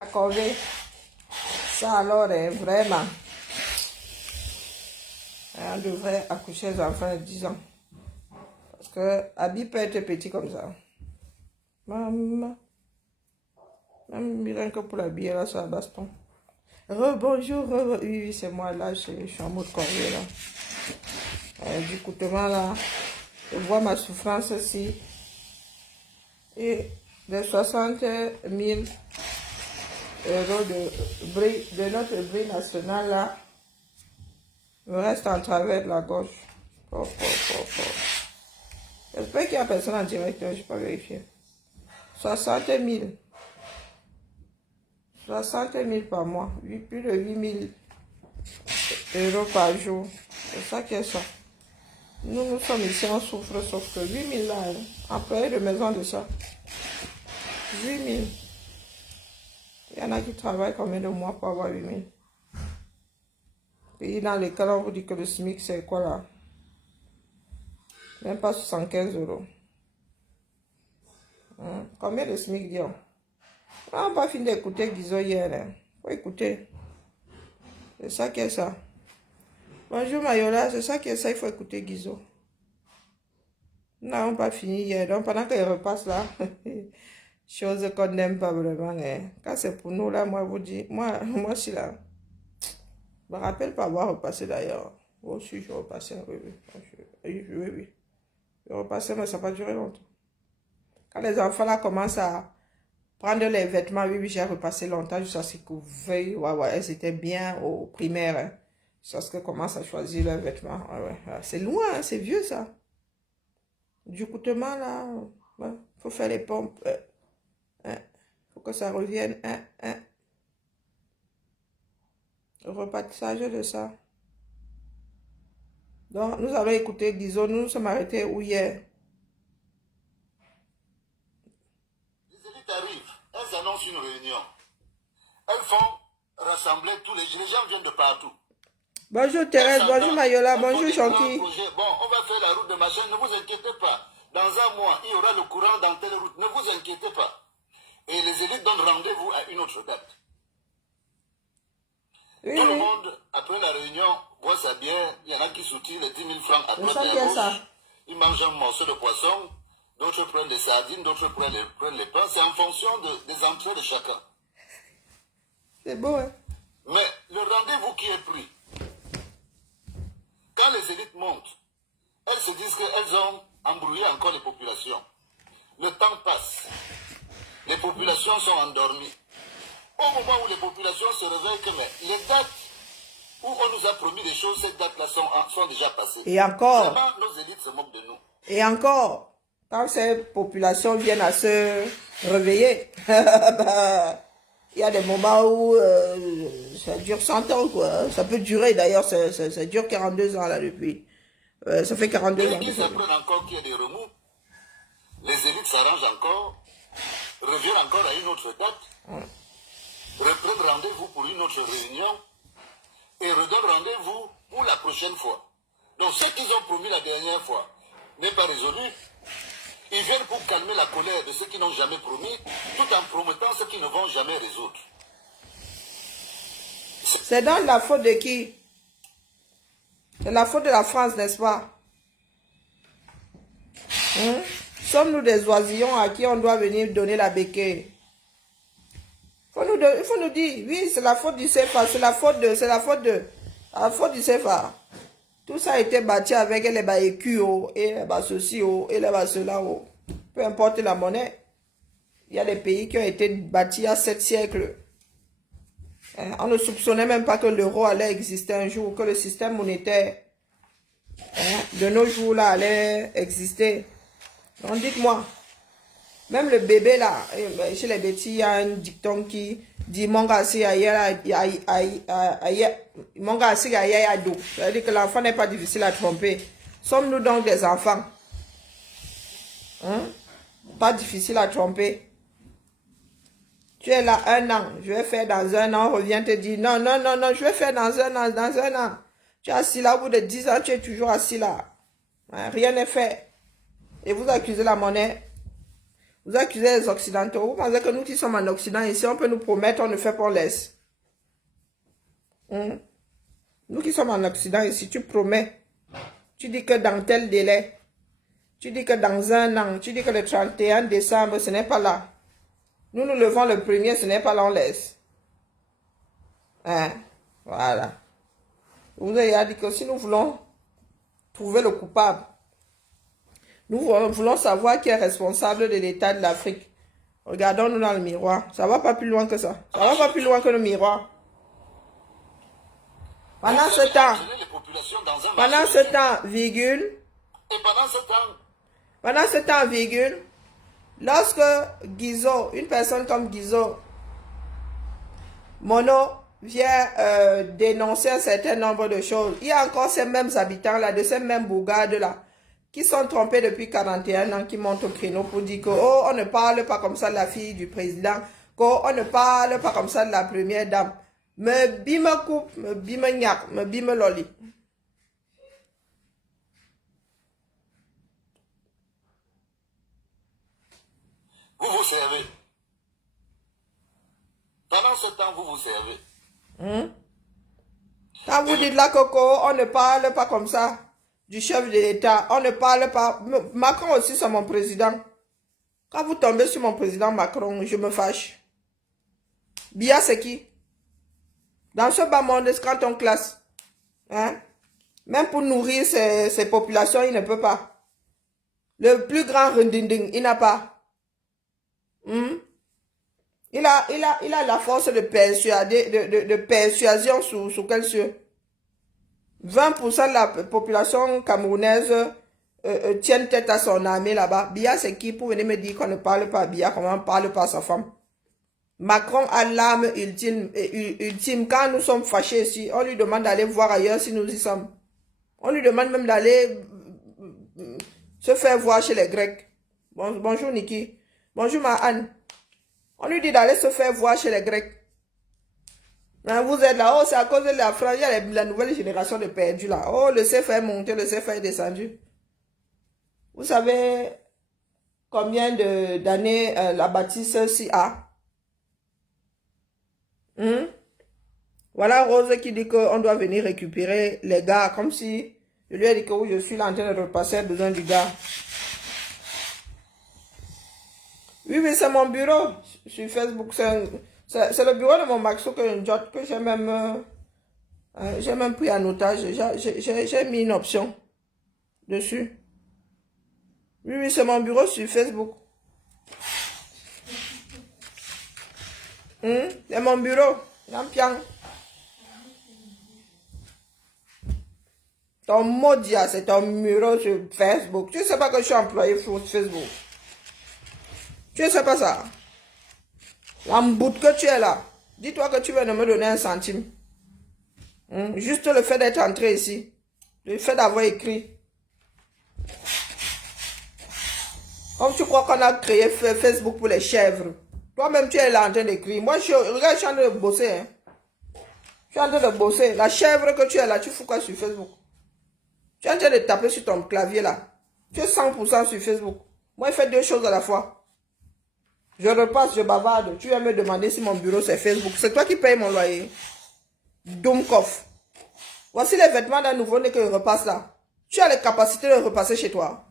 Accordé. Ça alors est vraiment. On devrait accoucher les enfants de 10 ans. Parce que Abby peut être petit comme ça. Maman. Même rien que pour l'habiller là, ça baston. Bonjour, oui, c'est moi là, je suis en mode corvée là. Du coutement là, je vois ma souffrance aussi. Et de 60 000 euros de notre bris national là, me reste en travers de la gauche. J'espère qu'il n'y a personne en direct, je n'ai pas vérifié. 60 000. 60 000 par mois, plus de 8 000 euros par jour. C'est ça qui est ça. Nous sommes ici, on souffre, sauf que 8 000 là, employé de maison de ça. 8 000. Il y en a qui travaillent combien de mois pour avoir 8 000. Pays dans lesquels on vous dit que le SMIC, c'est quoi là? Même pas 75 euros. Combien de SMIC dit on? On n'a pas fini d'écouter Guizot hier. Hein. Faut écouter. C'est ça qui est ça. Bonjour Mayola, c'est ça qui est ça, il faut écouter Guizot. Nous n'avons pas fini hier. Donc pendant qu'il repasse là, chose qu'on n'aime pas vraiment. Hein. Quand c'est pour nous là, moi je vous dis, moi je suis là. Je me rappelle pas avoir repassé d'ailleurs. Moi aussi je repassais, oui. Je repassais, mais ça n'a pas duré longtemps. Quand les enfants là commencent à prendre les vêtements, oui, j'ai repassé longtemps jusqu'à ce que veuille, elles étaient bien au primaire. Hein. Jusqu'à ce qu'elles commencent à choisir leurs vêtements. C'est loin, hein, c'est vieux ça. Du coutement là, faut faire les pompes. Faut que ça revienne. Le repassage de ça. Donc, nous allons écouter Guizot. Nous nous sommes arrêtés où hier? Les élites arrivent, elles annoncent une réunion. Elles font rassembler tous les gens viennent de partout. Bonjour Thérèse, bonjour Mayola, bonjour Chonki. Bon, on va faire la route de machin, ne vous inquiétez pas. Dans un mois, il y aura le courant dans telle route, ne vous inquiétez pas. Et les élites donnent rendez-vous à une autre date. Oui, Tout le monde, après la réunion, boit sa bière. Il y en a qui soutirent les 10 000 francs à droite et à gauche. Ils mangent un morceau de poisson. D'autres prennent des sardines, d'autres prennent les pains. C'est en fonction des entrées de chacun. C'est beau, hein? Mais le rendez-vous qui est pris, quand les élites montent, elles se disent qu'elles ont embrouillé encore les populations. Le temps passe. Les populations sont endormies. Au moment où les populations se réveillent, que les dates où on nous a promis des choses, ces dates-là sont déjà passées. Et encore. Vraiment, nos élites se moquent de nous. Et encore, quand ces populations viennent à se réveiller, il y a des moments où ça dure 100 ans, quoi. Ça peut durer, d'ailleurs, ça dure 42 ans, là, depuis. Ça fait 42 ans. Et qu'ils apprennent encore qu'il y a des remous. Les élites s'arrangent encore, reviennent encore à une autre date, reprennent rendez-vous pour une autre réunion, et redonnent rendez-vous pour la prochaine fois. Donc, ce qu'ils ont promis la dernière fois n'est pas résolu. Ils viennent pour calmer la colère de ceux qui n'ont jamais promis, tout en promettant ce qu'ils ne vont jamais résoudre. C'est dans la faute de qui? C'est la faute de la France, n'est-ce pas? Sommes-nous des oisillons à qui on doit venir donner la béquille? Il faut nous dire, oui, c'est la faute du CFA, c'est la faute du CFA. Tout ça a été bâti avec les écus, et les ceci, et les cela. Peu importe la monnaie. Il y a des pays qui ont été bâtis il y a 7 siècles. On ne soupçonnait même pas que l'euro allait exister un jour, que le système monétaire de nos jours là allait exister. Donc dites-moi, même le bébé là, chez les bêtis, il y a un dicton qui dit Monga si c'est-à-dire que l'enfant n'est pas difficile à tromper. Sommes-nous donc des enfants? Pas difficile à tromper. Tu es là 1 an, je vais faire dans 1 an, on revient te dire non, je vais faire dans 1 an, Tu es assis là au bout de 10 ans, tu es toujours assis là. Rien n'est fait. Et vous accusez la monnaie. Vous accusez les Occidentaux. Vous pensez que nous qui sommes en Occident ici, on peut nous promettre, on ne fait pas, on laisse. Nous qui sommes en Occident ici, tu promets. Tu dis que dans tel délai, tu dis que dans un an, tu dis que le 31 décembre, ce n'est pas là. Nous nous levons le 1er, ce n'est pas là, on laisse. Hein? Voilà. Vous avez dit que si nous voulons trouver le coupable, nous voulons savoir qui est responsable de l'état de l'Afrique. Regardons-nous dans le miroir. Ça va pas plus loin que ça. Ça va pas plus loin que le miroir. Pendant ce temps, virgule. Et Pendant ce temps, virgule. Lorsque Guizot, une personne comme Guizot, Mono, vient dénoncer un certain nombre de choses, il y a encore ces mêmes habitants là, de ces mêmes bourgades là, qui sont trompés depuis 41 ans, qui montent au créneau pour dire que oh, on ne parle pas comme ça de la fille du président, qu'on ne parle pas comme ça de la première dame. Me bime coupe, me bime nyak, me bime loli. vous vous servez. Pendant ce temps, vous vous servez. Quand vous dites là, Coco, on ne parle pas comme ça du chef de l'État, on ne parle pas. Macron aussi, c'est mon président. Quand vous tombez sur mon président Macron, je me fâche. Biya, c'est qui? Dans ce bas monde, quand on classe, hein? Même pour nourrir ces populations, il ne peut pas. Le plus grand rendinding, il n'a pas. Il a la force de persuader, de persuasion sous quel cieux? 20% de la population camerounaise tiennent tête à son armée là-bas. Biya, c'est qui pour venir me dire qu'on ne parle pas à Biya, comment on ne parle pas à sa femme? Macron a l'âme ultime. Quand nous sommes fâchés ici, on lui demande d'aller voir ailleurs si nous y sommes. On lui demande même d'aller se faire voir chez les Grecs. Bonjour Niki. Bonjour ma Anne. On lui dit d'aller se faire voir chez les Grecs. Vous êtes là, oh c'est à cause de la France, il y a la nouvelle génération de perdus là. Oh le CFA est monté, le CFA est descendu. Vous savez combien d'années la bâtisse s'y a? Voilà Rose qui dit qu'on doit venir récupérer les gars, comme si je lui ai dit que oui, je suis là en train de repasser, besoin du gars. Oui, c'est mon bureau sur Facebook. C'est le bureau de mon Maxo que j'ai même pris en otage. J'ai mis une option dessus. Oui, c'est mon bureau sur Facebook. C'est mon bureau. Ton modia, c'est ton bureau sur Facebook. Tu ne sais pas que je suis employé sur Facebook. Tu ne sais pas ça. L'emboute que tu es là. Dis-toi que tu viens de me donner 1 centime. Juste le fait d'être entré ici. Le fait d'avoir écrit. Comme tu crois qu'on a créé Facebook pour les chèvres. Toi-même, tu es là en train d'écrire. Moi, regarde, je suis en train de bosser. Hein. Je suis en train de bosser. La chèvre que tu es là, tu fous quoi sur Facebook? Tu es en train de taper sur ton clavier là. Tu es 100% sur Facebook. Moi, je fais 2 choses à la fois. Je repasse, je bavarde. Tu viens me demander si mon bureau c'est Facebook. C'est toi qui payes mon loyer. Doumkov. Voici les vêtements d'un nouveau-né que je repasse là. Tu as les capacités de repasser chez toi.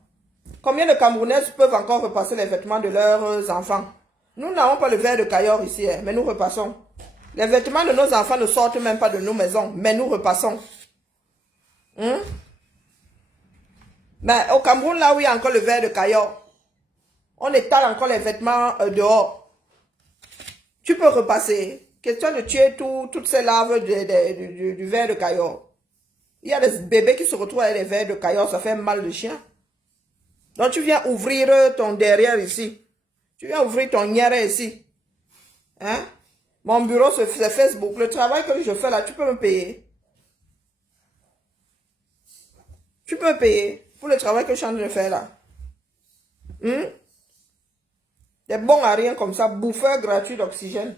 Combien de Camerounaises peuvent encore repasser les vêtements de leurs enfants? Nous n'avons pas le verre de Cayor ici, hein, mais nous repassons. Les vêtements de nos enfants ne sortent même pas de nos maisons, mais nous repassons. Mais au Cameroun, là où il y a encore le verre de Cayor, on étale encore les vêtements dehors. Tu peux repasser. Question de tuer toutes ces larves du verre de Cayor. Il y a des bébés qui se retrouvent avec les verres de Cayor, ça fait mal de chien. Donc tu viens ouvrir ton derrière ici. Tu viens ouvrir ton nière ici. Hein? Mon bureau, c'est Facebook. Le travail que je fais là, tu peux me payer. Tu peux me payer pour le travail que je suis en train de faire là. Des bons à rien comme ça, bouffeur gratuit d'oxygène.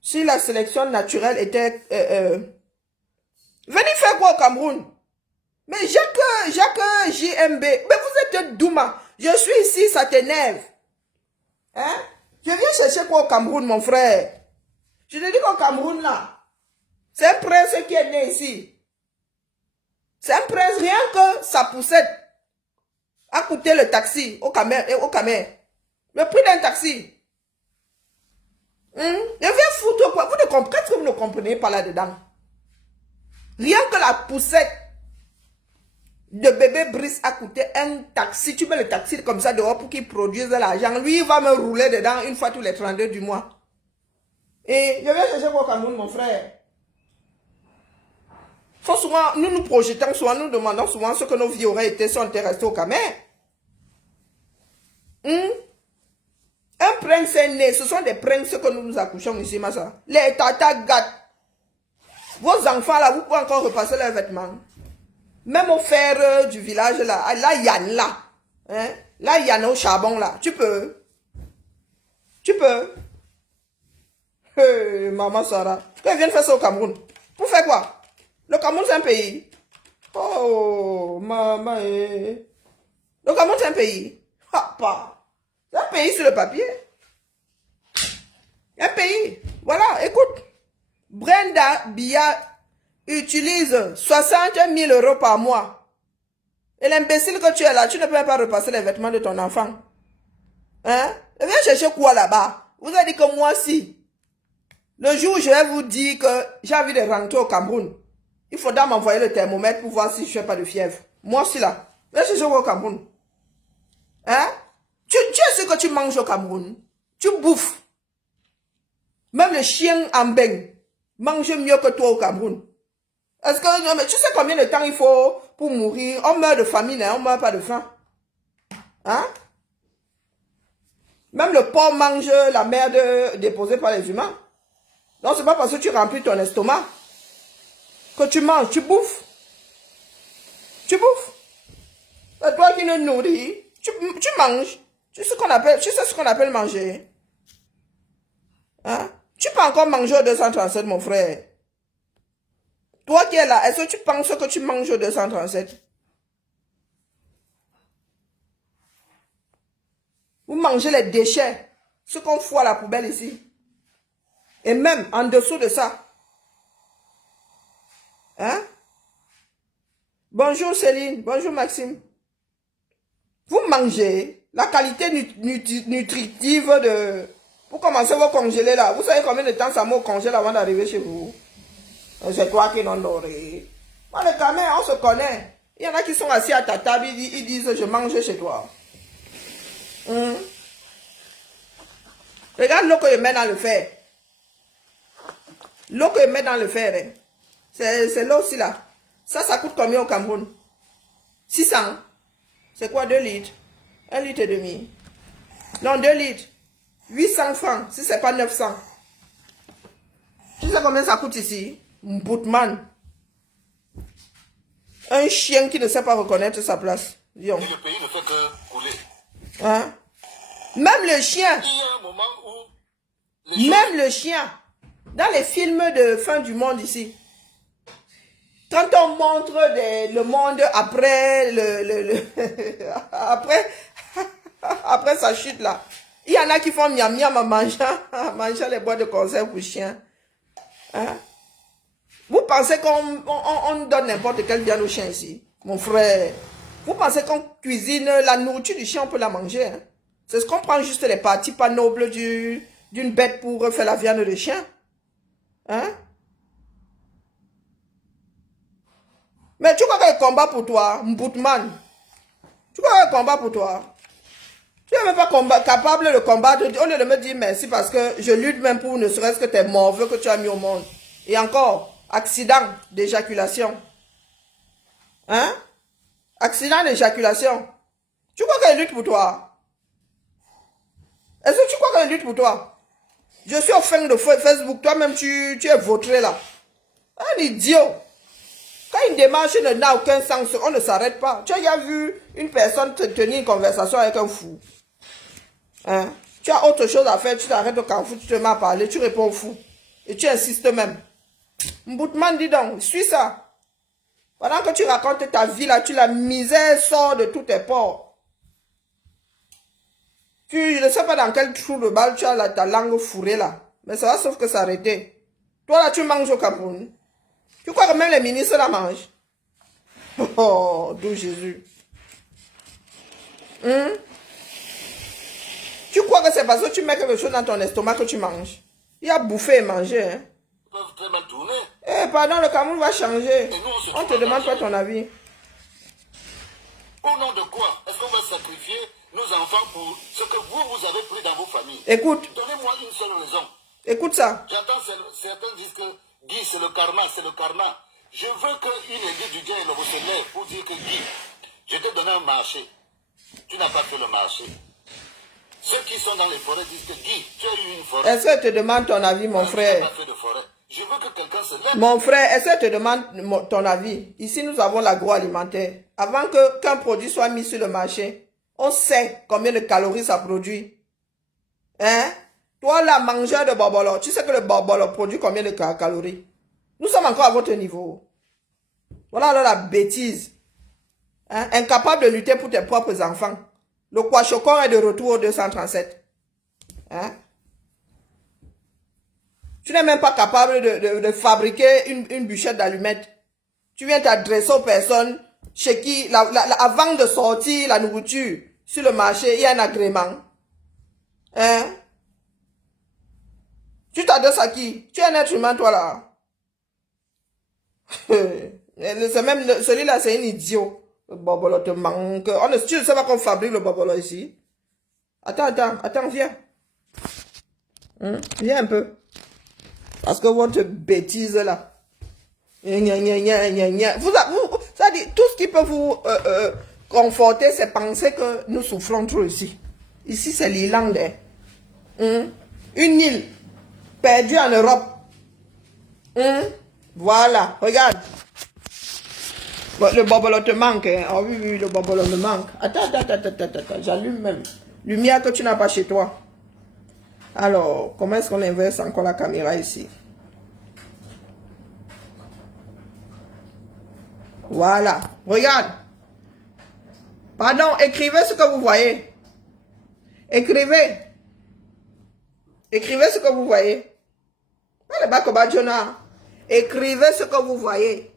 Si la sélection naturelle était... Venez faire quoi au Cameroun? Mais Jacques JMB, mais vous êtes Douma. Je suis ici, ça t'énerve. Hein? Je viens chercher quoi au Cameroun, mon frère? Je te dis qu'au Cameroun, là, c'est un prince qui est né ici. C'est un prince, rien que sa poussette a coûté le taxi au Camer. Le prix d'un taxi. Je viens foutre quoi? Qu'est-ce que vous ne comprenez pas là-dedans? Rien que la poussette de bébé Brice a coûté un taxi. Tu mets le taxi comme ça dehors pour qu'il produise de l'argent. Lui, il va me rouler dedans une fois tous les 32 du mois. Et je viens chercher au Cameroun, mon frère. Faut souvent, nous nous projetons souvent, nous demandons souvent ce que nos vies auraient été si on était restés au Cameroun. Un prince est né, ce sont des princes que nous nous accouchons ici, Massa. Les tata gâtes. Vos enfants là, vous pouvez encore repasser leurs vêtements. Même au fer du village là, là Yann là. Hein? Là Yann au charbon là. Tu peux. Tu peux. Hey, maman Sarah. Pourquoi ils viennent faire ça au Cameroun? Pour faire quoi? Le Cameroun c'est un pays. Oh, maman. Le Cameroun c'est un pays. Ah, pas. C'est un pays sur le papier. Un pays. Voilà, écoute. Brenda Bia utilise 60 000 € par mois. Et l'imbécile que tu es là, tu ne peux même pas repasser les vêtements de ton enfant. Hein? Et viens chercher quoi là-bas? Vous avez dit que moi, si. Le jour où je vais vous dire que j'ai envie de rentrer au Cameroun, il faudra m'envoyer le thermomètre pour voir si je n'ai pas de fièvre. Moi aussi là. Viens chercher quoi au Cameroun? Hein? Tu es ce que tu manges au Cameroun. Tu bouffes. Même le chien en beigne mange mieux que toi au Cameroun. Est-ce que, mais tu sais combien de temps il faut pour mourir? On meurt de famine, hein? On meurt pas de faim. Hein? Même le porc mange la merde déposée par les humains. Donc c'est pas parce que tu remplis ton estomac que tu manges, tu bouffes. Tu bouffes. C'est toi qui nous nourris. Tu manges. Tu sais ce qu'on appelle manger. Hein? Tu peux encore manger au 237, mon frère. Toi qui es là, est-ce que tu penses que tu manges au 237? Vous mangez les déchets, ce qu'on fout à la poubelle ici. Et même en dessous de ça. Hein? Bonjour Céline, bonjour Maxime. Vous mangez la qualité nutritive de... Pour commencer vos congélés là, vous savez combien de temps ça m'a congèle avant d'arriver chez vous? C'est toi qui n'en aurais. Moi, le Cameroun, on se connaît. Il y en a qui sont assis à ta table, ils disent je mange chez toi. Regarde l'eau que je mets dans le fer. L'eau que je mets dans le fer, hein. C'est l'eau aussi là. Ça coûte combien au Cameroun? 600. C'est quoi 2 litres? 1 litre et demi. Non, 2 litres. 800 francs, si c'est pas 900. Tu sais combien ça coûte ici? Boutman. Un chien qui ne sait pas reconnaître sa place. Disons. Et le pays ne fait que couler. Hein? Même le chien. Il y a un moment où... Même le chien. Dans les films de fin du monde ici. Quand on montre le monde après après sa chute là. Il y en a qui font miam miam en mangeant les boîtes de conserve pour chiens. Hein? Vous pensez qu'on donne n'importe quelle viande au chien ici? Mon frère. Vous pensez qu'on cuisine la nourriture du chien, on peut la manger? Hein? C'est ce qu'on prend juste les parties pas nobles d'une bête pour faire la viande de chien. Hein? Mais tu crois qu'il combat pour toi, Mboutman? Tu crois qu'il combat pour toi? Tu n'es même pas capable de combattre. Au lieu de me dire merci parce que je lutte même pour ne serait-ce que tes morveux que tu as mis au monde. Et encore, accident d'éjaculation. Hein? Accident d'éjaculation. Tu crois qu'elle lutte pour toi? Est-ce que tu crois qu'elle lutte pour toi? Je suis au fin de Facebook. Toi-même, tu es vautré là. Un idiot. Quand une démarche n'a aucun sens, on ne s'arrête pas. Tu as déjà vu une personne tenir une conversation avec un fou? Hein? Tu as autre chose à faire, tu t'arrêtes au carrefour, tu te mets à parler, tu réponds au fou. Et tu insistes même. Mboutman, dis donc, suis ça. Pendant que tu racontes ta vie là, la misère sort de tous tes pores. Je ne sais pas dans quel trou de balle tu as ta langue fourrée là. Mais ça va sauf que s'arrêter. Toi là, tu manges au Cameroun. Tu crois que même les ministres la mangent? Oh, d'où Jésus. Tu crois que c'est parce que tu mets quelque chose dans ton estomac que tu manges? Il y a bouffer et manger. Hein? Ils peuvent très mal tourner. Eh, pardon, le Cameroun va changer. Et nous, On te demande pas ton avis. Au nom de quoi est-ce qu'on va sacrifier nos enfants pour ce que vous avez pris dans vos familles? Écoute. Donnez-moi une seule raison. Écoute ça. J'entends certains disent que Guy, c'est le karma, c'est le karma. Je veux qu'une élite du Dieu se lève pour dire que Guy, je t'ai donné un marché. Tu n'as pas fait le marché. Ceux qui sont dans les forêts disent que Guy, tu as eu une forêt. Est-ce que je te demande ton avis, mon frère? Tu n'as pas fait de forêt. Je veux que quelqu'un se lève. Mon frère, est-ce que je te demande ton avis? Ici, nous avons l'agroalimentaire. Avant qu'un produit soit mis sur le marché, on sait combien de calories ça produit. Hein? Toi, là, mangeur de bobolo, tu sais que le bobolo produit combien de calories? Nous sommes encore à votre niveau. Voilà alors la bêtise. Hein? Incapable de lutter pour tes propres enfants. Le Kwashokor est de retour au 237. Hein? Tu n'es même pas capable de fabriquer une bûchette d'allumettes. Tu viens t'adresser aux personnes chez qui, avant de sortir la nourriture sur le marché, il y a un agrément. Hein? Tu t'adresses à qui? Tu es un être humain, toi, là. C'est même, celui-là, c'est un idiot. Le bobolo te manque. Tu ne sais pas qu'on fabrique le bobolo ici? Attends, viens. Viens un peu. Parce que votre bêtise là. Ça dit, tout ce qui peut vous conforter, c'est penser que nous souffrons trop ici. Ici, c'est l'Irlande. Une île perdue en Europe. Voilà, regarde. Bon, le bobolo te manque. Hein? Oh oui, le bobolo me manque. Attends. J'allume même. Lumière que tu n'as pas chez toi. Alors, comment est-ce qu'on inverse encore la caméra ici? Voilà. Regarde. Pardon, écrivez ce que vous voyez. Écrivez. Écrivez ce que vous voyez. Écrivez ce que vous voyez.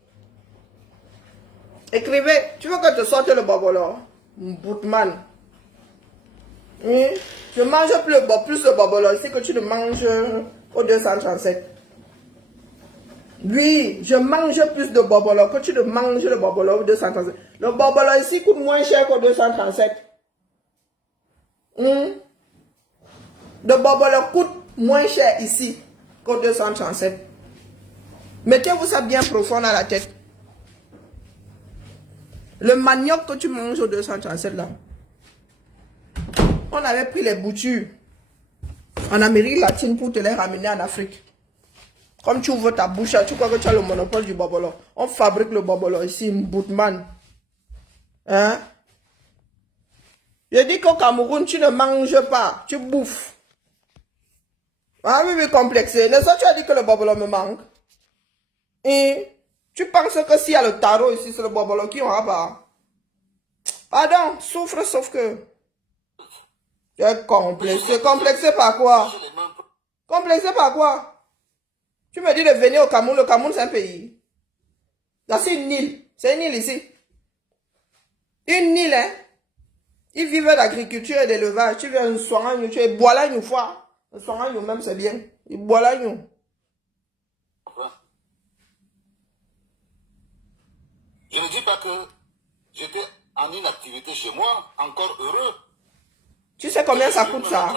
Écrivez. Tu veux que je te sorte le bobolo? Boutman. Oui. Je mange plus de bobolo ici que tu le manges au 237. Oui, je mange plus de bobolo que tu le manges le bobolo au 237. Le bobolo ici coûte moins cher qu'au 237. Le bobolo coûte moins cher ici qu'au 237. Mettez-vous ça bien profond dans la tête. Le manioc que tu manges au 237 là. On avait pris les boutures en Amérique latine pour te les ramener en Afrique. Comme tu ouvres ta bouche, tu crois que tu as le monopole du bobolo. On fabrique le bobolo ici, Mboutman. Hein? Je dis qu'au Cameroun, tu ne manges pas, tu bouffes. Ah oui, complexé. Mais ça, tu as dit que le bobolo me manque. Et tu penses que s'il y a le tarot ici, c'est le bobolo qui aura pas. Pardon, souffre sauf que. Tu es complexé. Complexé par quoi? Complexé par quoi? Tu me dis de venir au Cameroun. Le Cameroun, c'est un pays. Là, c'est une île. C'est une île ici. Une île, hein. Ils vivent d'agriculture et d'élevage. Tu viens soigner, tu es bois là une fois. Soigner même, c'est bien. Ils bois là une. Je ne dis pas que j'étais en inactivité chez moi, encore heureux. Tu sais combien ça coûte ça?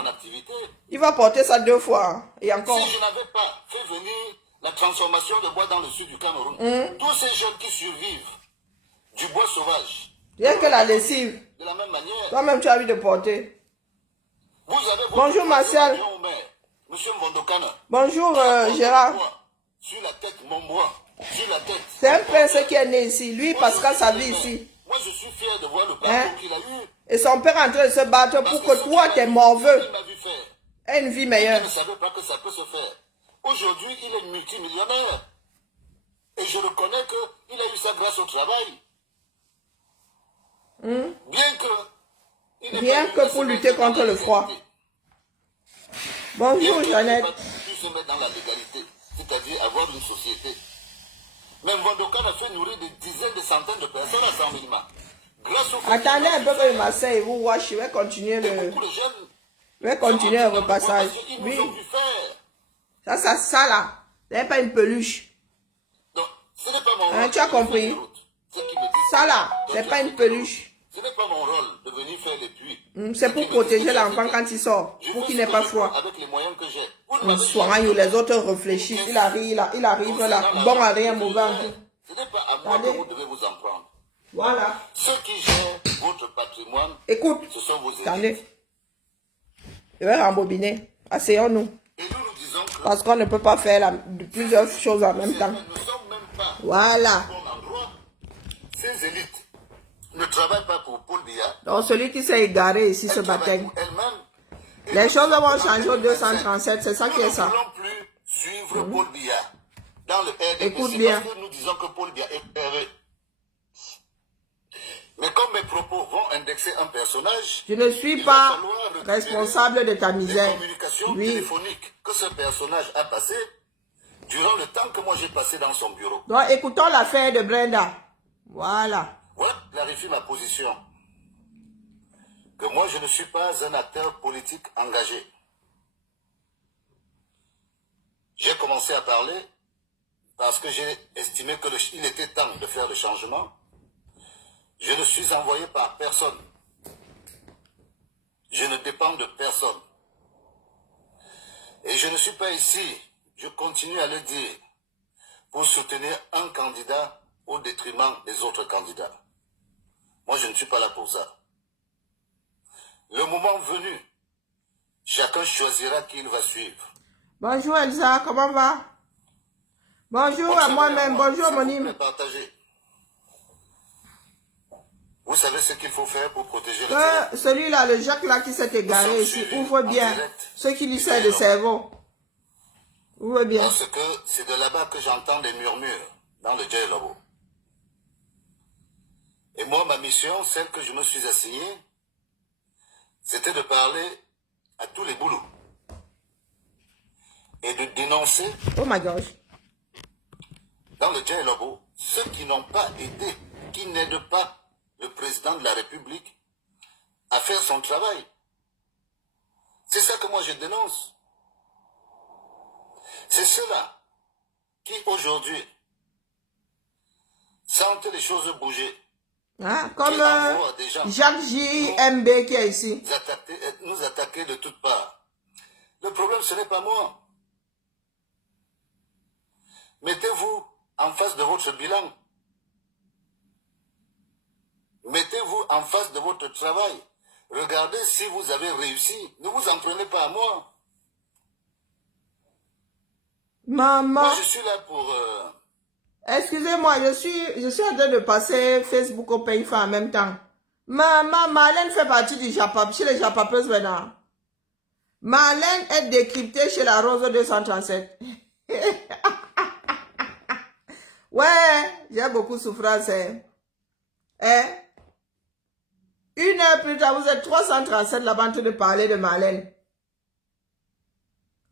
Il va porter ça 2 fois. Et encore. Si je n'avais pas fait venir la transformation de bois dans le sud du Cameroun, tous ces jeunes qui survivent du bois sauvage. Rien que la lessive. De la même manière. Toi-même, tu as envie de porter. Vous avez bonjour Martial. Monsieur Mbondokana. Bonjour Gérard. Sur la tête, mon bois. Sur la tête. C'est un prince qui est né ici. Lui, Pascal, sa vie ici. Moi, je suis fier de voir le parcours qu'il a eu. Et son père est en train de se battre pour que toi, tes morveux, aient une vie meilleure. Il ne savait pas que ça peut se faire. Aujourd'hui, il est multimillionnaire. Et je reconnais qu'il a eu ça grâce au travail. Bien que... Rien que pour lutter contre le froid. Bonjour, Jeannette. Pu se mettre dans la légalité, c'est-à-dire avoir une société. Mais Mvandokan a fait nourrir des dizaines, des centaines de personnes à 100 000 grâce au... Attendez un peu que je m'asseye, vous voyez, je vais continuer le... Je vais continuer le repassage. Oui. Ça là, c'est pas une peluche. Donc, ce n'est pas mon rôle. Tu as compris? Ça là, c'est pas une peluche. Ce n'est pas mon rôle de venir faire les puits. C'est pour protéger l'enfant quand il sort, pour qu'il n'ait pas froid. Avec les moyens que j'ai. Les autres réfléchissent, il arrive là, bon à rien, mauvais en tout. Ce n'est pas à moi que vous devez vous en prendre. Voilà. Ceux qui gèrent votre patrimoine, écoute, ce sont vos élèves. Attendez. Je vais rembobiner. Asseyons-nous. Et nous disons que... Parce qu'on ne peut pas faire plusieurs choses en même temps. Nous ne sommes même pas voilà. au bon endroit. Ces élites ne travaillent pas pour Paul Biya. Donc celui qui s'est égaré ici ce matin. Les choses vont changer au 237, c'est ça qui est ça. Nous ne voulons plus suivre Paul Biya dans le RDPC. Écoute bien. Parce que nous disons que Paul Biya est heureux. Mais comme mes propos vont indexer un personnage, je ne suis pas responsable de ta misère. Les communications téléphoniques que ce personnage a passées durant le temps que moi j'ai passé dans son bureau. Donc écoutons l'affaire de Brenda. Voilà. Voilà, clarifie ma position. Que moi je ne suis pas un acteur politique engagé. J'ai commencé à parler parce que j'ai estimé qu'il était temps de faire le changement. Je ne suis envoyé par personne. Je ne dépends de personne. Et je ne suis pas ici, je continue à le dire, pour soutenir un candidat au détriment des autres candidats. Moi, je ne suis pas là pour ça. Le moment venu, chacun choisira qui il va suivre. Bonjour Elsa, comment va? Bonjour à moi-même, bonjour Monim. Vous savez ce qu'il faut faire pour protéger le celui-là, le Jacques là qui s'est égaré ici, ouvre bien ce qui lui sert de cerveau. Ouvre bien. Parce que c'est de là-bas que j'entends des murmures dans le Djailobo. Et moi, ma mission, celle que je me suis assignée, c'était de parler à tous les boulots et de dénoncer oh my gosh. Dans le Djailobo ceux qui n'ont pas aidé, qui n'aident pas le président de la République à faire son travail. C'est ça que moi je dénonce. C'est ceux-là qui aujourd'hui sentent les choses bouger. Hein? Comme Jacques JMB qui est ici. Nous attaquer de toutes parts. Le problème, ce n'est pas moi. Mettez-vous en face de votre bilan. Mettez-vous en face de votre travail. Regardez si vous avez réussi. Ne vous en prenez pas à moi. Maman. Moi, je suis là pour... Excusez-moi, je suis en train de passer Facebook au pays en même temps. Maman, Marlène fait partie du Japap, chez les Japapeuses maintenant. Marlène est décryptée chez la Rose 237. Ouais, j'ai beaucoup de souffrance. Hein? 1 heure plus tard, vous êtes 337 là-bas en train de parler de Marlène.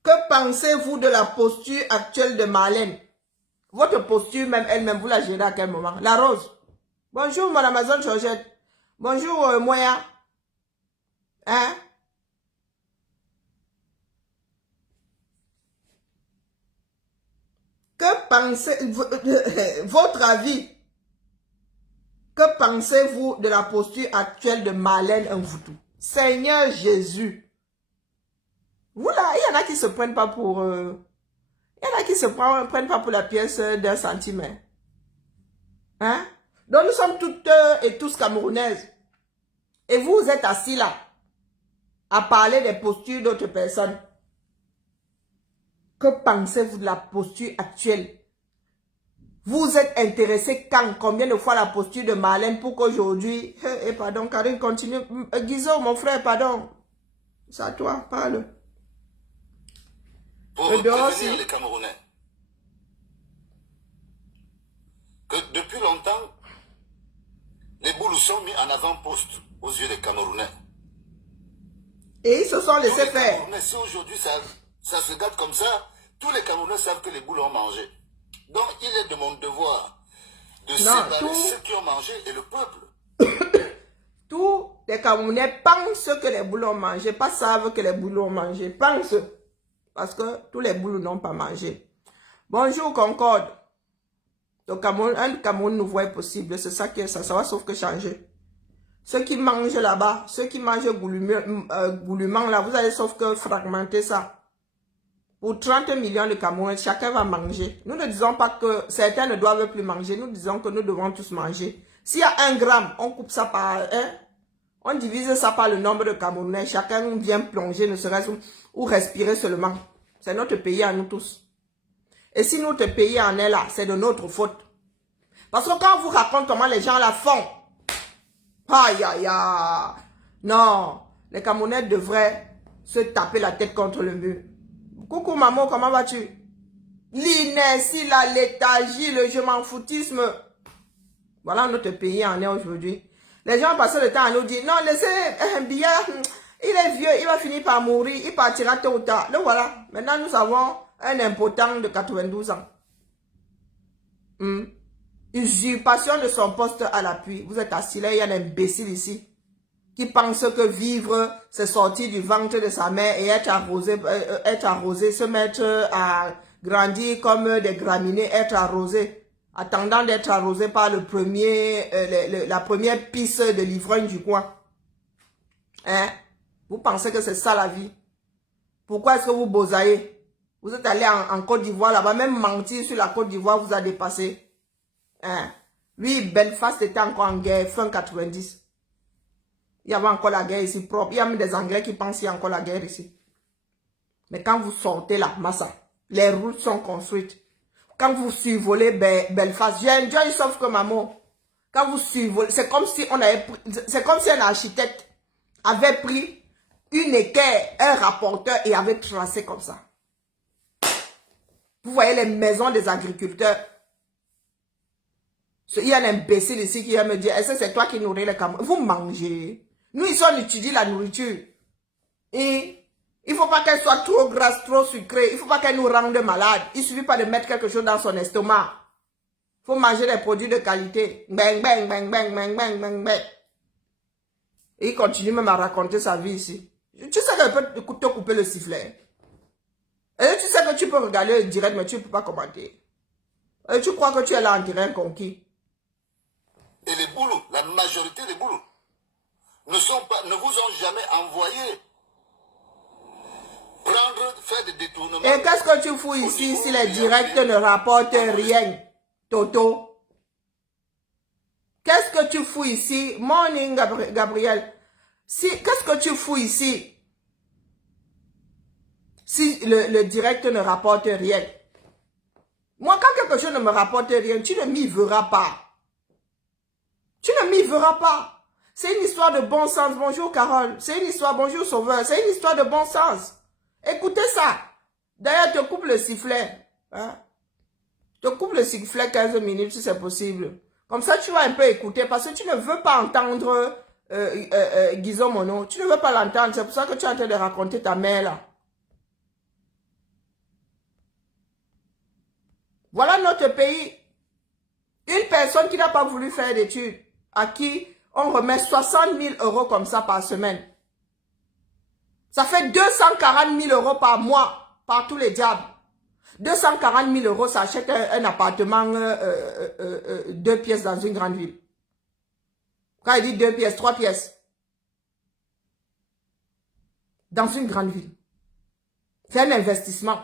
Que pensez-vous de la posture actuelle de Marlène? Votre posture, même elle-même, vous la gérez à quel moment? La Rose. Bonjour, mon Amazon Georgette. Bonjour, Moya. Hein? Que pensez... votre avis? Que pensez-vous de la posture actuelle de Marlène Mvoutou? Seigneur Jésus. Vous là, il y en a qui se prennent pas pour... il y en a qui se prennent pas pour la pièce d'un centimètre. Hein? Donc nous sommes toutes et tous camerounaises. Et vous êtes assis là, à parler des postures d'autres personnes. Que pensez-vous de la posture actuelle? Vous êtes intéressé quand? Combien de fois la posture de Marlène pour qu'aujourd'hui... pardon, Karine, continue. Guizot, mon frère, pardon. C'est à toi, parle. Pour prévenir les Camerounais. en avant-poste aux yeux des Camerounais. Et ils se sont laissés faire. Si aujourd'hui ça se gâte comme ça, tous les Camerounais savent que les boules ont mangé. Donc il est de mon devoir de séparer ceux qui ont mangé et le peuple. Tous les Camerounais pensent que les boules ont mangé, pas savent que les boules ont mangé. Pensent. Parce que tous les boules n'ont pas mangé. Bonjour Concorde. Le Cameroun, un Cameroun nouveau est possible. C'est ça que ça va sauf que changer. Ceux qui mangent là-bas, ceux qui mangent goulûment là, vous allez sauf que fragmenter ça. Pour 30 millions de Camerounais, chacun va manger. Nous ne disons pas que certains ne doivent plus manger. Nous disons que nous devons tous manger. S'il y a 1 gramme, on coupe ça par 1. On divise ça par le nombre de Camerounais. Chacun vient plonger, ne serait-ce ou respirer seulement. C'est notre pays à nous tous. Et si notre pays en est là, c'est de notre faute. Parce que quand on vous raconte comment les gens la font, aïe aïe aïe, non, les Camerounais devraient se taper la tête contre le mur. Coucou maman, comment vas-tu? L'inertie, la léthargie, le je m'en foutisme. Voilà notre pays en est aujourd'hui. Les gens passent le temps à nous dire, non, laissez un billet, il est vieux, il va finir par mourir, il partira tôt ou tard. Donc voilà, maintenant nous avons un impotent de 92 ans. Usurpation de son poste à l'appui. Vous êtes assis là, il y a un imbécile ici qui pense que vivre, c'est sortir du ventre de sa mère et être arrosé, se mettre à grandir comme des graminées, être arrosé, attendant d'être arrosé par la première pisse de l'ivrogne du coin. Hein? Vous pensez que c'est ça la vie? Pourquoi est-ce que vous bosaillez? Vous êtes allé en Côte d'Ivoire là-bas, même mentir sur la Côte d'Ivoire vous a dépassé. Hein? Oui, Belfast était encore en guerre, fin 90. Il y avait encore la guerre ici propre. Il y a même des Anglais qui pensent qu'il y a encore la guerre ici. Mais quand vous sortez là, Massa, les routes sont construites. Quand vous survolez Belfast, j'ai enjoy sauf que maman. Quand vous survolez, c'est comme si un architecte avait pris une équerre, un rapporteur et avait tracé comme ça. Vous voyez les maisons des agriculteurs. Il y a un imbécile ici qui vient me dire, est-ce que c'est toi qui nourris les Camerounais? Vous mangez. Nous, ici, on étudie la nourriture. Et il ne faut pas qu'elle soit trop grasse, trop sucrée. Il ne faut pas qu'elle nous rende malades. Il ne suffit pas de mettre quelque chose dans son estomac. Il faut manger des produits de qualité. Bang, bang, bang, bang, bang, bang, bang, bang. Et il continue même à raconter sa vie ici. Tu sais qu'elle peut te couper le sifflet. Et tu sais que tu peux regarder le direct, mais tu ne peux pas commenter. Et tu crois que tu es là en terrain conquis. Et les boulous, la majorité des boulous, ne vous ont jamais envoyé faire des détournements. Et qu'est-ce que tu fous ici si les directs ne rapportent rien, Toto? Qu'est-ce que tu fous ici? Morning, Gabriel. Qu'est-ce que tu fous ici si le direct ne rapporte rien? Moi, quand quelque chose ne me rapporte rien, tu ne m'y verras pas. Tu ne m'y verras pas. C'est une histoire de bon sens. Bonjour Carole. C'est une histoire, bonjour Sauveur. C'est une histoire de bon sens. Écoutez ça. D'ailleurs, te coupe le sifflet. Hein? Te coupe le sifflet 15 minutes si c'est possible. Comme ça, tu vas un peu écouter parce que tu ne veux pas entendre Guizot Mono. Tu ne veux pas l'entendre. C'est pour ça que tu es en train de raconter ta mère là. Voilà notre pays. Une personne qui n'a pas voulu faire d'études, à qui on remet 60 000 € comme ça par semaine. Ça fait 240 000 € par mois, par tous les diables. 240 000 €, ça achète un appartement 2 pièces dans une grande ville. Quand il dit 2 pièces, 3 pièces. Dans une grande ville. C'est un investissement.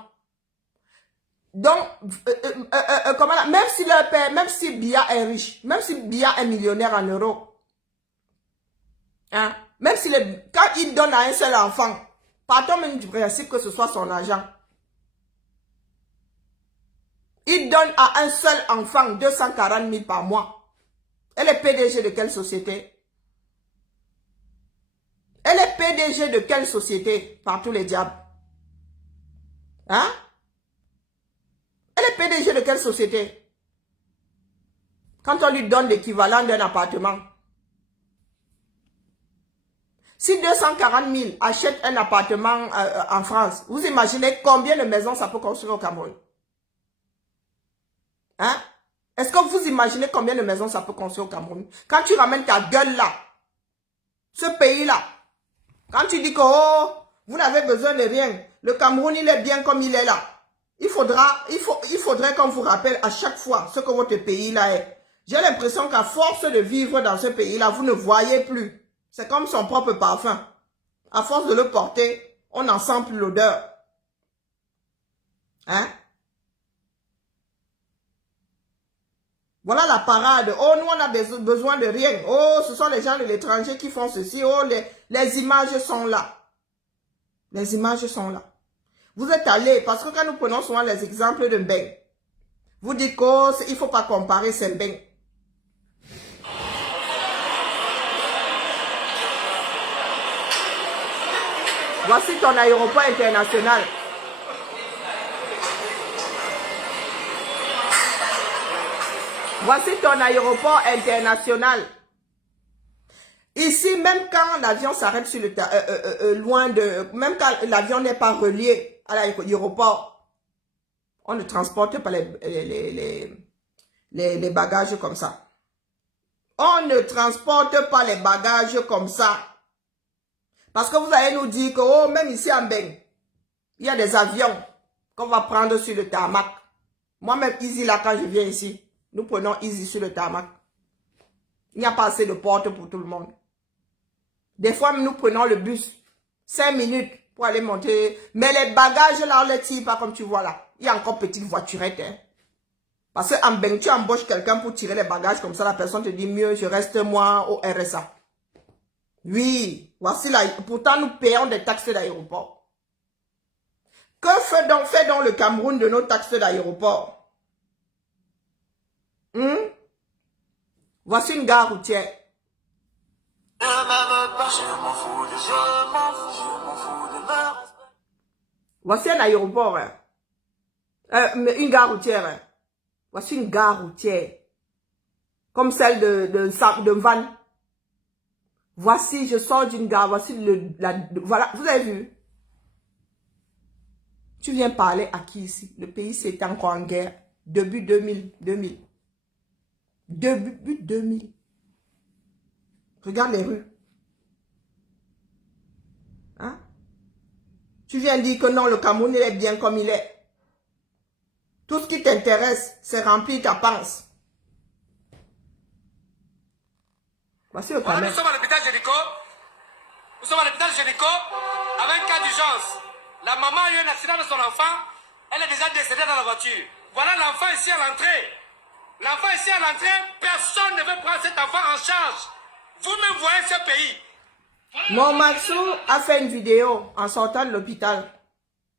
Donc, même si leur père, même si Bia est riche, même si Bia est millionnaire en euros, hein, même si quand il donne à un seul enfant, partons même du principe que ce soit son argent, il donne à un seul enfant 240 000 par mois. Elle est PDG de quelle société? Elle est PDG de quelle société? Par tous les diables. Hein? Elle est PDG de quelle société? Quand on lui donne l'équivalent d'un appartement. Si 240 000 achètent un appartement en France, vous imaginez combien de maisons ça peut construire au Cameroun? Hein? Est-ce que vous imaginez combien de maisons ça peut construire au Cameroun? Quand tu ramènes ta gueule là, ce pays-là, quand tu dis que oh, vous n'avez besoin de rien, le Cameroun il est bien comme il est là. Il faudrait qu'on vous rappelle à chaque fois ce que votre pays là est. J'ai l'impression qu'à force de vivre dans ce pays-là, vous ne voyez plus. C'est comme son propre parfum. À force de le porter, on n'en sent plus l'odeur. Hein? Voilà la parade. Oh, nous, on a besoin de rien. Oh, ce sont les gens de l'étranger qui font ceci. Oh, les images sont là. Les images sont là. Vous êtes allés, parce que quand nous prenons souvent les exemples de Mbeng, vous dites qu'il ne faut pas comparer ces Mbeng. Voici ton aéroport international. Voici ton aéroport international. Ici, même quand l'avion s'arrête sur le loin de... Même quand l'avion n'est pas relié à l'aéroport, on ne transporte pas les bagages comme ça. On ne transporte pas les bagages comme ça. Parce que vous allez nous dire que, oh, même ici en Mbeng, il y a des avions qu'on va prendre sur le tarmac. Moi-même, Easy, là, quand je viens ici, nous prenons Easy sur le tarmac. Il n'y a pas assez de portes pour tout le monde. Des fois, nous prenons le bus. 5 minutes pour aller monter. Mais les bagages, là, on les tire pas comme tu vois là. Il y a encore petite voiturette. Hein. Parce qu'en Mbeng, tu embauches quelqu'un pour tirer les bagages comme ça. La personne te dit mieux, je reste moi au RSA. Oui, voici là. Pourtant, nous payons des taxes d'aéroport. Que fait donc le Cameroun de nos taxes d'aéroport? Voici une gare routière. Voici un aéroport. Une gare routière. Hein. Voici une gare routière. Comme celle de Van. Voici, je sors d'une gare. Voici voilà, vous avez vu? Tu viens parler à qui ici? Le pays c'est encore en guerre. Début 2000. Début 2000. Regarde les rues. Hein? Tu viens dire que non, le Cameroun il est bien comme il est. Tout ce qui t'intéresse, c'est remplir ta panse. Voici le Cameroun. Nous sommes à l'hôpital Génico. Nous sommes à l'hôpital Génico avec un cas d'urgence. La maman a eu un accident de son enfant. Elle est déjà décédée dans la voiture. Voilà l'enfant ici à l'entrée. L'enfant ici à l'entrée, personne ne veut prendre cet enfant en charge. Vous-même voyez ce pays. Mon Maxou a fait une vidéo en sortant de l'hôpital.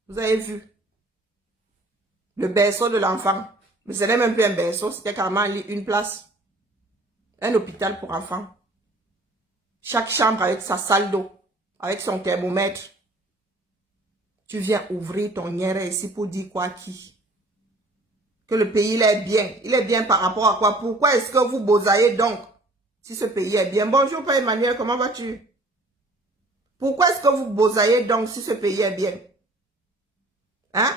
Vous avez vu le berceau de l'enfant. Mais ce n'est même plus un berceau, c'était carrément une place. Un hôpital pour enfants. Chaque chambre avec sa salle d'eau, avec son thermomètre. Tu viens ouvrir ton nière ici pour dire quoi qui? Que le pays il est bien. Il est bien par rapport à quoi? Pourquoi est-ce que vous bosaillez donc si ce pays est bien? Bonjour Père Emmanuel, comment vas-tu? Pourquoi est-ce que vous bosaillez donc si ce pays est bien? Hein?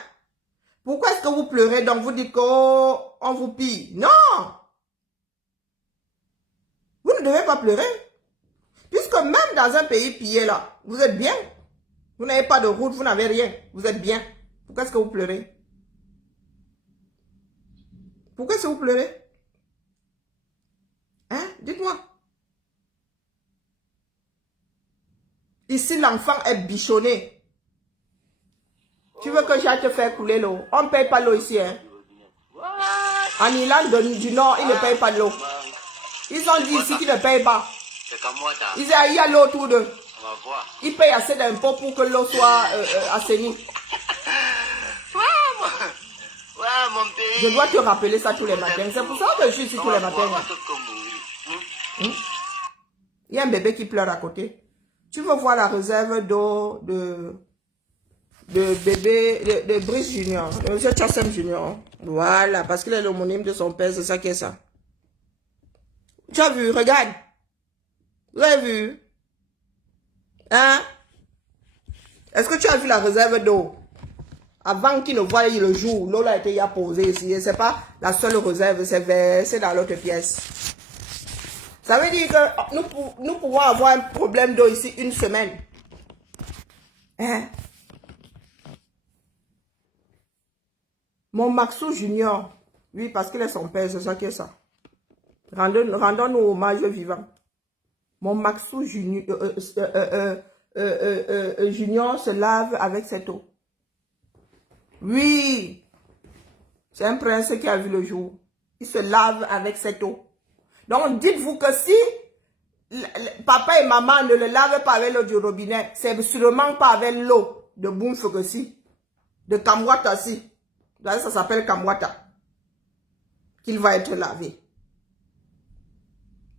Pourquoi est-ce que vous pleurez donc? Vous dites qu'on vous pille? Non! Vous ne devez pas pleurer. Puisque même dans un pays pillé là, vous êtes bien. Vous n'avez pas de route, vous n'avez rien. Vous êtes bien. Pourquoi est-ce que vous pleurez? Pourquoi est-ce que vous pleurez? Hein? Dites-moi. Ici, l'enfant est bichonné. Tu veux que j'aille te faire couler l'eau? On ne paye pas l'eau ici. Hein? En Irlande du Nord, ils ne payent pas de l'eau. Ils ont dit ici qu'ils ne payent pas. Il y a l'eau autour d'eux. Ils payent assez d'impôts pour que l'eau soit assainie. Je dois te rappeler ça tous les matins. C'est pour ça que je suis ici tous les matins. Il y a un bébé qui pleure à côté. Tu veux voir la réserve d'eau de bébé, de Brice Junior, de M. Chassem Junior. Voilà, parce qu'il est l'homonyme de son père, c'est ça qui est ça. Tu as vu, regarde. Vous avez vu? Hein? Est-ce que tu as vu la réserve d'eau? Avant qu'ils ne voient le jour, l'eau a été posée ici. Ce n'est pas la seule réserve, c'est versé dans l'autre pièce. Ça veut dire que nous pouvons avoir un problème d'eau ici une semaine. Hein? Mon Maxou Junior, oui, parce qu'il est son père, c'est ça qui est ça. Rendons-nous hommage vivant. Mon Maxou Junior, Junior se lave avec cette eau. Oui, c'est un prince qui a vu le jour. Il se lave avec cette eau. Donc, dites-vous que si papa et maman ne le lavent pas avec l'eau du robinet, c'est sûrement pas avec l'eau de Boumfogossi, de Kamwata-si. Ça s'appelle Kamwata. Qu'il va être lavé.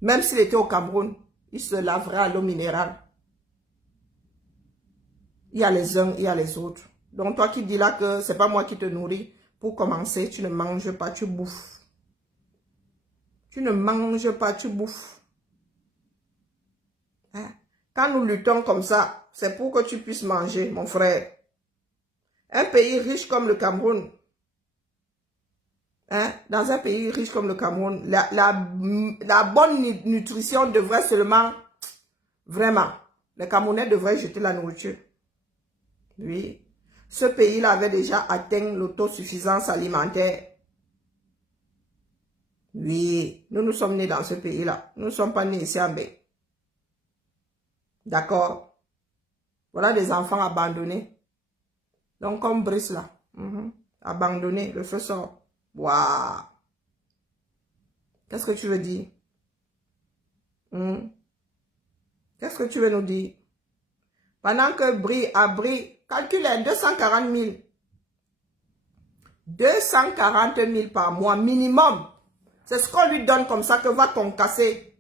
Même s'il était au Cameroun, il se lavera à l'eau minérale. Il y a les uns, il y a les autres. Donc toi qui dis là que c'est pas moi qui te nourris, pour commencer, tu ne manges pas, tu bouffes. Tu ne manges pas, tu bouffes. Hein? Quand nous luttons comme ça, c'est pour que tu puisses manger, mon frère. Un pays riche comme le Cameroun, hein? Dans un pays riche comme le Cameroun, la bonne nutrition devrait seulement, vraiment, les Camerounais devraient jeter la nourriture. Oui. Ce pays-là avait déjà atteint l'autosuffisance alimentaire. Oui, nous sommes nés dans ce pays-là. Nous ne sommes pas nés ici en baie. D'accord? Voilà des enfants abandonnés. Donc comme Brice là. Abandonné, le feu sort. Waouh! Qu'est-ce que tu veux dire? Qu'est-ce que tu veux nous dire? Pendant que Brie, calculez 240 000. 240 000 par mois minimum. C'est ce qu'on lui donne comme ça que va concasser.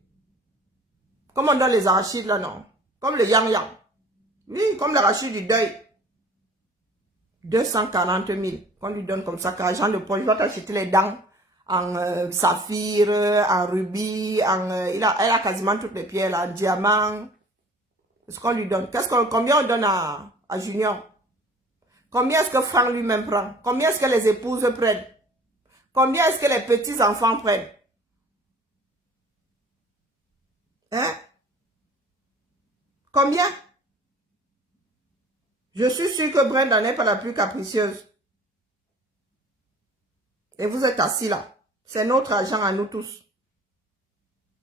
Comme on donne les arachides là, non? Comme le yang-yang. Oui, comme l'arachide du deuil. 240 000 qu'on lui donne comme ça, qu'argent de poche, il va t'acheter les dents en saphir, en rubis, elle a quasiment toutes les pierres là, en diamant. C'est ce qu'on lui donne. Combien on donne à Junior? Combien est-ce que Franck lui-même prend? Combien est-ce que les épouses prennent? Combien est-ce que les petits-enfants prennent? Hein? Combien? Je suis sûr que Brenda n'est pas la plus capricieuse. Et vous êtes assis là. C'est notre argent à nous tous.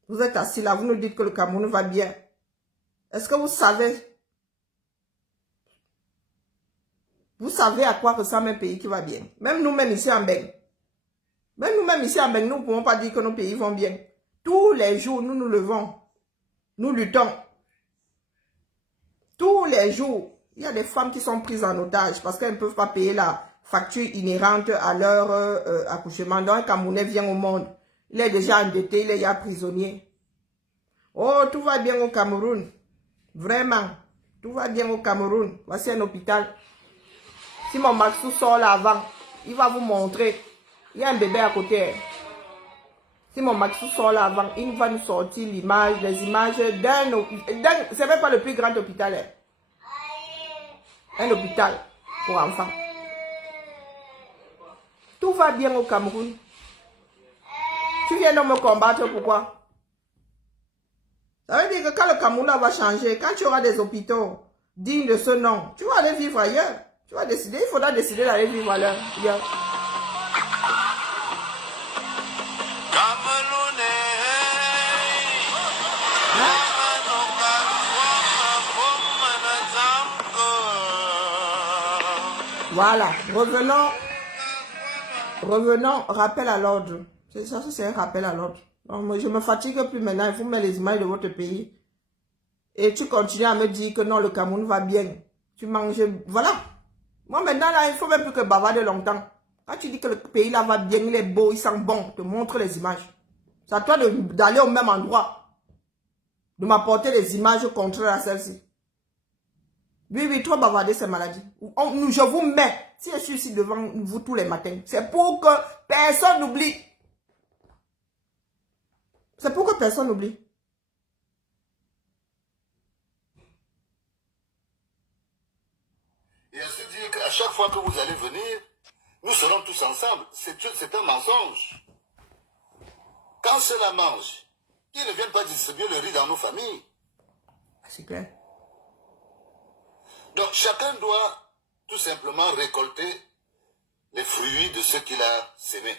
Vous êtes assis là, vous nous dites que le Cameroun va bien. Est-ce que vous savez? Vous savez à quoi ressemble un pays qui va bien? Même nous-mêmes ici en Beng. Même nous-mêmes ici en Beng, nous ne pouvons pas dire que nos pays vont bien. Tous les jours, nous nous levons. Nous luttons. Tous les jours. Il y a des femmes qui sont prises en otage parce qu'elles ne peuvent pas payer la facture inhérente à leur accouchement. Donc un Camerounais vient au monde. Il est déjà endetté, il est déjà prisonnier. Oh, tout va bien au Cameroun. Vraiment. Tout va bien au Cameroun. Voici un hôpital. Si mon Maxou sort là avant, il va vous montrer. Il y a un bébé à côté. Si mon Maxou sort là avant, il va nous sortir l'image, les images d'un hôpital. C'est même pas le plus grand hôpital. Hein. Un hôpital pour enfants. Tout va bien au Cameroun. Tu viens de me combattre, pourquoi? Ça veut dire que quand le Cameroun va changer, quand tu auras des hôpitaux dignes de ce nom, tu vas aller vivre ailleurs. Tu vas décider, il faudra décider d'aller vivre ailleurs. Voilà, revenons, rappel à l'ordre. C'est ça, c'est un rappel à l'ordre. Je me fatigue plus maintenant, il faut mettre les images de votre pays. Et tu continues à me dire que non, le Cameroun va bien. Tu manges, voilà. Moi maintenant, là, il ne faut même plus que bavarder longtemps. Quand tu dis que le pays là va bien, il est beau, il sent bon, te montre les images. C'est à toi d'aller au même endroit. De m'apporter les images contraires à celle-ci. Oui, trop bavarder ces maladies. Je vous mets, si je suis ici devant vous tous les matins, c'est pour que personne n'oublie. C'est pour que personne n'oublie. chaque fois que vous allez venir, nous serons tous ensemble. C'est un mensonge. Quand cela mange, ils ne viennent pas distribuer le riz dans nos familles. C'est clair. Donc chacun doit tout simplement récolter les fruits de ce qu'il a sémé.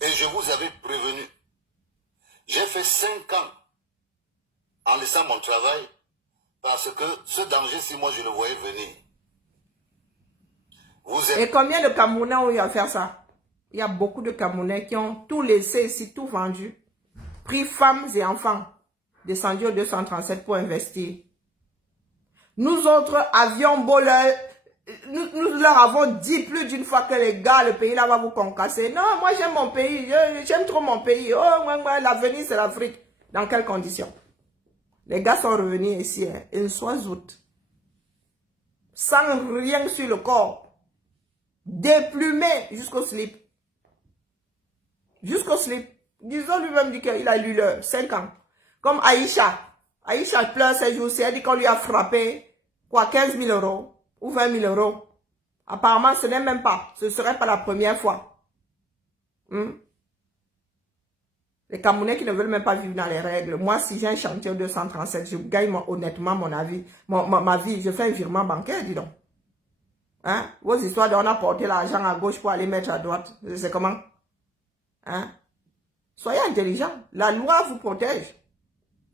Et je vous avais prévenu. J'ai fait 5 ans en laissant mon travail parce que ce danger, si moi je le voyais venir. Et combien de Camerounais ont eu à faire ça? Il y a beaucoup de Camerounais qui ont tout laissé ici, tout vendu. Pris femmes et enfants, descendus au 237 pour investir. Nous autres avions beau nous leur avons dit plus d'une fois que les gars, le pays là va vous concasser. Non, moi j'aime mon pays, j'aime trop mon pays. Oh, l'avenir c'est l'Afrique. Dans quelles conditions? Les gars sont revenus ici, hein, une soie août. Sans rien sur le corps. Déplumés jusqu'au slip. Jusqu'au slip. Disons lui-même dit qu'il a lu l'heure, 5 ans. Comme Aïcha. Aïcha pleure ces jours-ci, elle dit qu'on lui a frappé, quoi, 15 000 € ou 20 000 €. Apparemment, ce n'est même pas. Ce ne serait pas la première fois. Les Camerounais qui ne veulent même pas vivre dans les règles. Moi, si j'ai un chantier au 237, je gagne honnêtement ma vie. Je fais un virement bancaire, dis donc. Hein? Vos histoires de on a porté l'argent à gauche pour aller mettre à droite. C'est comment? Hein? Soyez intelligents. La loi vous protège.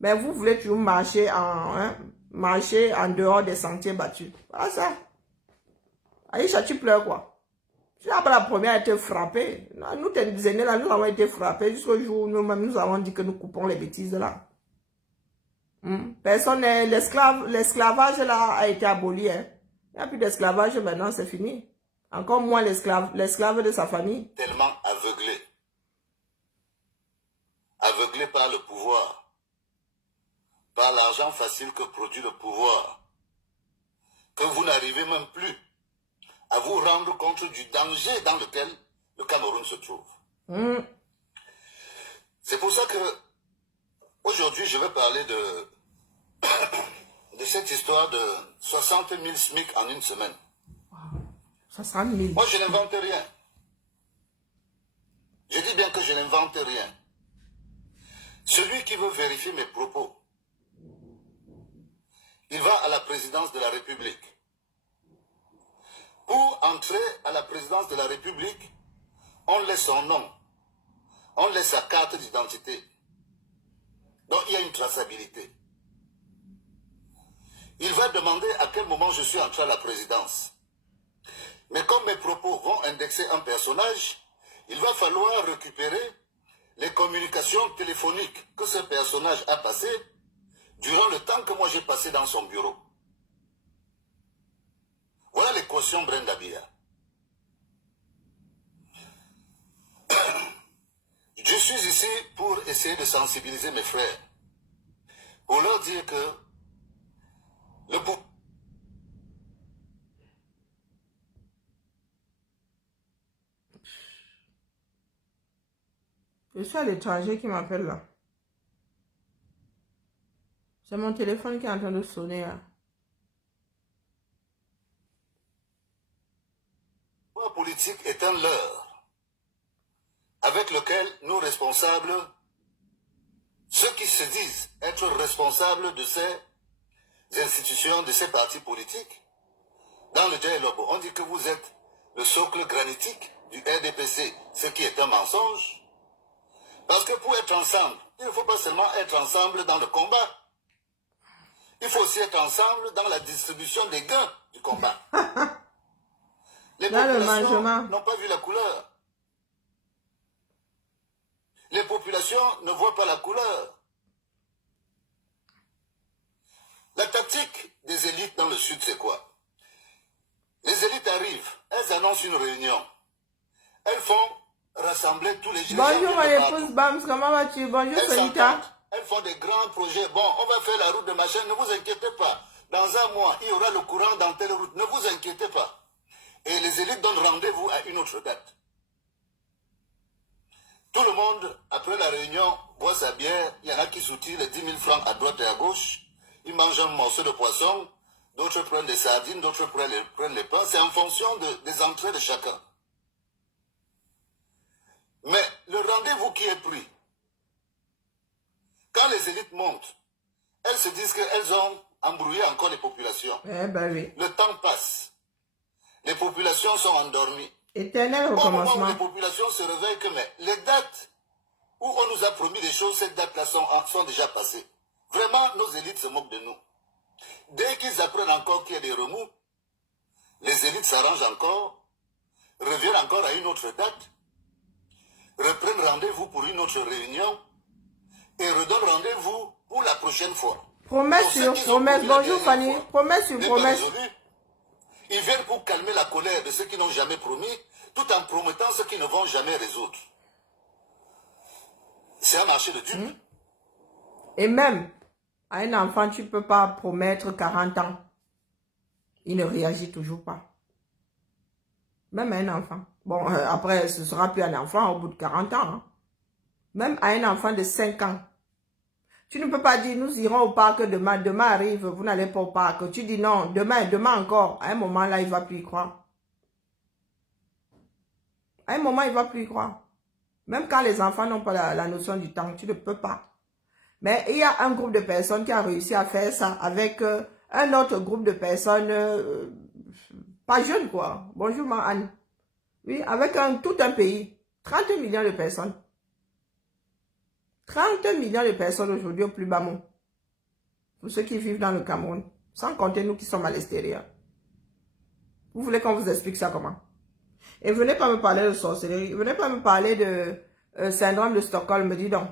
Mais vous voulez toujours marcher en dehors des sentiers battus. Voilà ça. Aïcha, tu pleures quoi? Tu n'as pas la première à être frappée. Nous, tes aînés là, nous avons été frappés jusqu'au jour où nous-mêmes nous avons dit que nous coupons les bêtises là. Personne n'est l'esclavage là a été aboli. Hein. Il n'y a plus d'esclavage maintenant, c'est fini. Encore moins l'esclave de sa famille. Tellement aveuglé. Aveuglé par le pouvoir. Par l'argent facile que produit le pouvoir. Que vous n'arrivez même plus à vous rendre compte du danger dans lequel le Cameroun se trouve. C'est pour ça que aujourd'hui je vais parler de cette histoire de 60 000 SMIC en une semaine. 60 000. Moi je n'invente rien. Je dis bien que je n'invente rien. Celui qui veut vérifier mes propos, il va à la présidence de la République. Pour entrer à la présidence de la République, on laisse son nom, on laisse sa carte d'identité. Donc il y a une traçabilité. Il va demander à quel moment je suis entré à la présidence. Mais comme mes propos vont indexer un personnage, il va falloir récupérer les communications téléphoniques que ce personnage a passées durant le temps que moi j'ai passé dans son bureau. Voilà les cautions Brenda Biya. Je suis ici pour essayer de sensibiliser mes frères, pour leur dire que le pouvoir... Je suis à l'étranger qui m'appelle là. C'est mon téléphone qui est en train de sonner là. Le pouvoir politique est un leurre avec lequel nous responsables, ceux qui se disent être responsables de ces institutions, de ces partis politiques, dans le dialogue, on dit que vous êtes le socle granitique du RDPC, ce qui est un mensonge. Parce que pour être ensemble, il ne faut pas seulement être ensemble dans le combat. Il faut aussi être ensemble dans la distribution des gains du combat. Les populations n'ont pas vu la couleur. Les populations ne voient pas la couleur. La tactique des élites dans le Sud, c'est quoi? Les élites arrivent, elles annoncent une réunion. Elles font rassembler tous les gens. Bonjour mon épouse Bams, comment vas-tu? Bonjour Solita. Elles font des grands projets. Bon, on va faire la route de machin, ne vous inquiétez pas. Dans un mois, il y aura le courant dans telle route, ne vous inquiétez pas. Et les élites donnent rendez-vous à une autre date. Tout le monde, après la réunion, boit sa bière. Il y en a qui soutirent les 10 000 francs à droite et à gauche. Ils mangent un morceau de poisson. d'autres prennent des sardines, d'autres prennent les pains. C'est en fonction des entrées de chacun. Mais le rendez-vous qui est pris, quand les élites montent, elles se disent qu'elles ont embrouillé encore les populations. Eh ben oui. Le temps passe. Les populations sont endormies. Éternel Au moment où recommencement. les populations se réveillent, que mais les dates où on nous a promis des choses, ces dates-là sont déjà passées. Vraiment, nos élites se moquent de nous. Dès qu'ils apprennent encore qu'il y a des remous, les élites s'arrangent encore, reviennent encore à une autre date, reprennent rendez-vous pour une autre réunion et redonnent rendez-vous pour la prochaine fois. Promesse Donc, sur ceux qu'ils ont promesse. promis la Bonjour dernière Fanny. fois Promesse sur n'est pas promesse. résolu. Ils viennent pour calmer la colère de ceux qui n'ont jamais promis, tout en promettant ce qu'ils ne vont jamais résoudre. C'est un marché de dupes. Et même, à un enfant, tu ne peux pas promettre 40 ans. Il ne réagit toujours pas. Même à un enfant. Bon, après, ce sera plus un enfant au bout de 40 ans. Hein. Même à un enfant de 5 ans. Tu ne peux pas dire, nous irons au parc demain. Demain arrive, vous n'allez pas au parc. Tu dis non, demain encore. À un moment là, il ne va plus y croire. À un moment, il ne va plus y croire. Même quand les enfants n'ont pas la notion du temps, tu ne peux pas. Mais il y a un groupe de personnes qui a réussi à faire ça avec un autre groupe de personnes, pas jeunes quoi. Bonjour ma Anne. Oui, avec tout un pays. 30 millions de personnes. 30 millions de personnes aujourd'hui au plus bas mot. Pour ceux qui vivent dans le Cameroun. Sans compter nous qui sommes à l'extérieur. Vous voulez qu'on vous explique ça comment? Et venez pas me parler de sorcellerie. Venez pas me parler de syndrome de Stockholm. Me dis donc.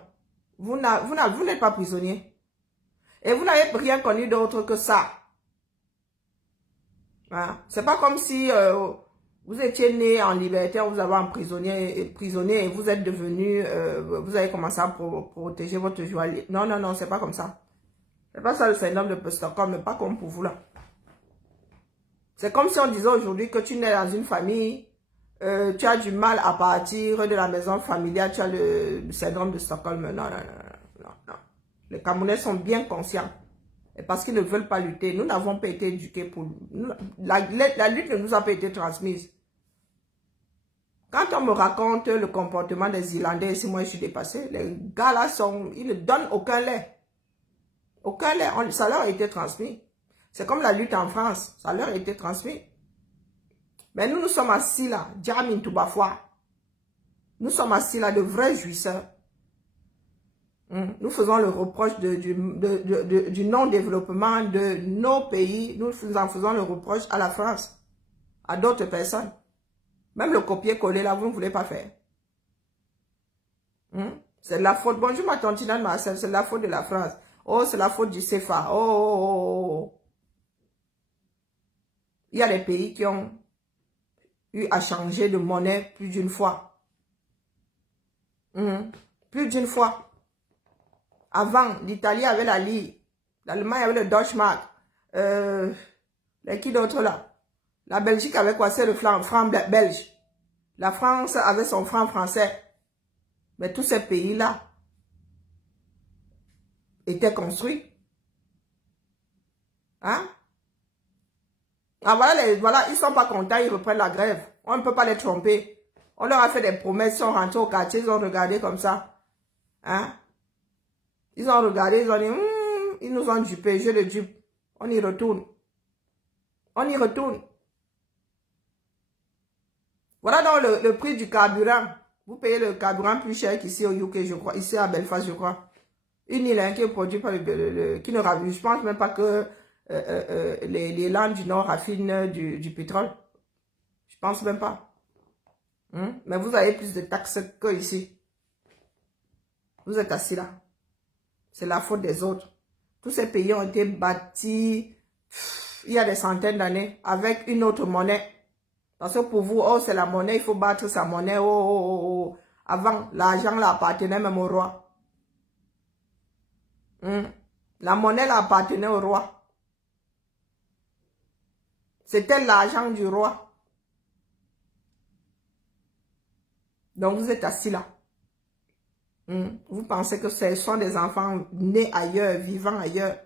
Vous n'êtes pas prisonnier. Et vous n'avez rien connu d'autre que ça. Hein? C'est pas comme si vous étiez né en liberté, on vous avait emprisonné et vous êtes devenu, vous avez commencé à protéger votre joie. Non, non, non, c'est pas comme ça. C'est pas ça le syndrome de Stockholm, mais pas comme pour vous là. C'est comme si on disait aujourd'hui que tu nais dans une famille, tu as du mal à partir de la maison familiale, tu as le syndrome de Stockholm. Non, non, non, non, non, non. Les Camerounais sont bien conscients. Et parce qu'ils ne veulent pas lutter. Nous n'avons pas été éduqués pour... La lutte ne nous a pas été transmise. Quand on me raconte le comportement des Irlandais, si moi je suis dépassé, les gars là ils ne donnent aucun lait. Aucun lait. Ça leur a été transmis. C'est comme la lutte en France. Ça leur a été transmis. Mais nous sommes assis là, Djamin Toubafoua. Nous sommes assis là, de vrais jouisseurs. Nous faisons le reproche du non-développement de nos pays. Nous en faisons le reproche à la France, à d'autres personnes. Même le copier-coller là, vous ne voulez pas faire. C'est de la faute. Bonjour ma tantina de Marcel, c'est de la faute de la France. Oh, c'est la faute du CFA. Oh, oh, oh, oh. Il y a des pays qui ont eu à changer de monnaie plus d'une fois. Plus d'une fois. Avant, l'Italie avait la lire. L'Allemagne avait le Deutschmark. Qui d'autre là? La Belgique avait quoi? C'est le franc belge. La France avait son franc français. Mais tous ces pays-là étaient construits. Hein? Ah voilà, ils ne sont pas contents, ils reprennent la grève. On ne peut pas les tromper. On leur a fait des promesses, ils sont rentrés au quartier, ils ont regardé comme ça. Hein? Ils ont regardé, ils ont dit, ils nous ont dupé, je le dupe. On y retourne. On y retourne. Voilà donc le prix du carburant. Vous payez le carburant plus cher qu'ici au UK, je crois. Ici à Belfast, je crois. Une île qui est produite par qui ne raffine. Je pense même pas que les landes du Nord raffinent du pétrole. Je pense même pas. Mais vous avez plus de taxes que ici. Vous êtes assis là. C'est la faute des autres. Tous ces pays ont été bâtis il y a des centaines d'années avec une autre monnaie. Parce que pour vous, oh, c'est la monnaie, il faut battre sa monnaie. Oh, oh, oh, oh. Avant, l'argent là appartenait même au roi. La monnaie là appartenait au roi. C'était l'argent du roi. Donc vous êtes assis là. Vous pensez que ce sont des enfants nés ailleurs, vivant ailleurs,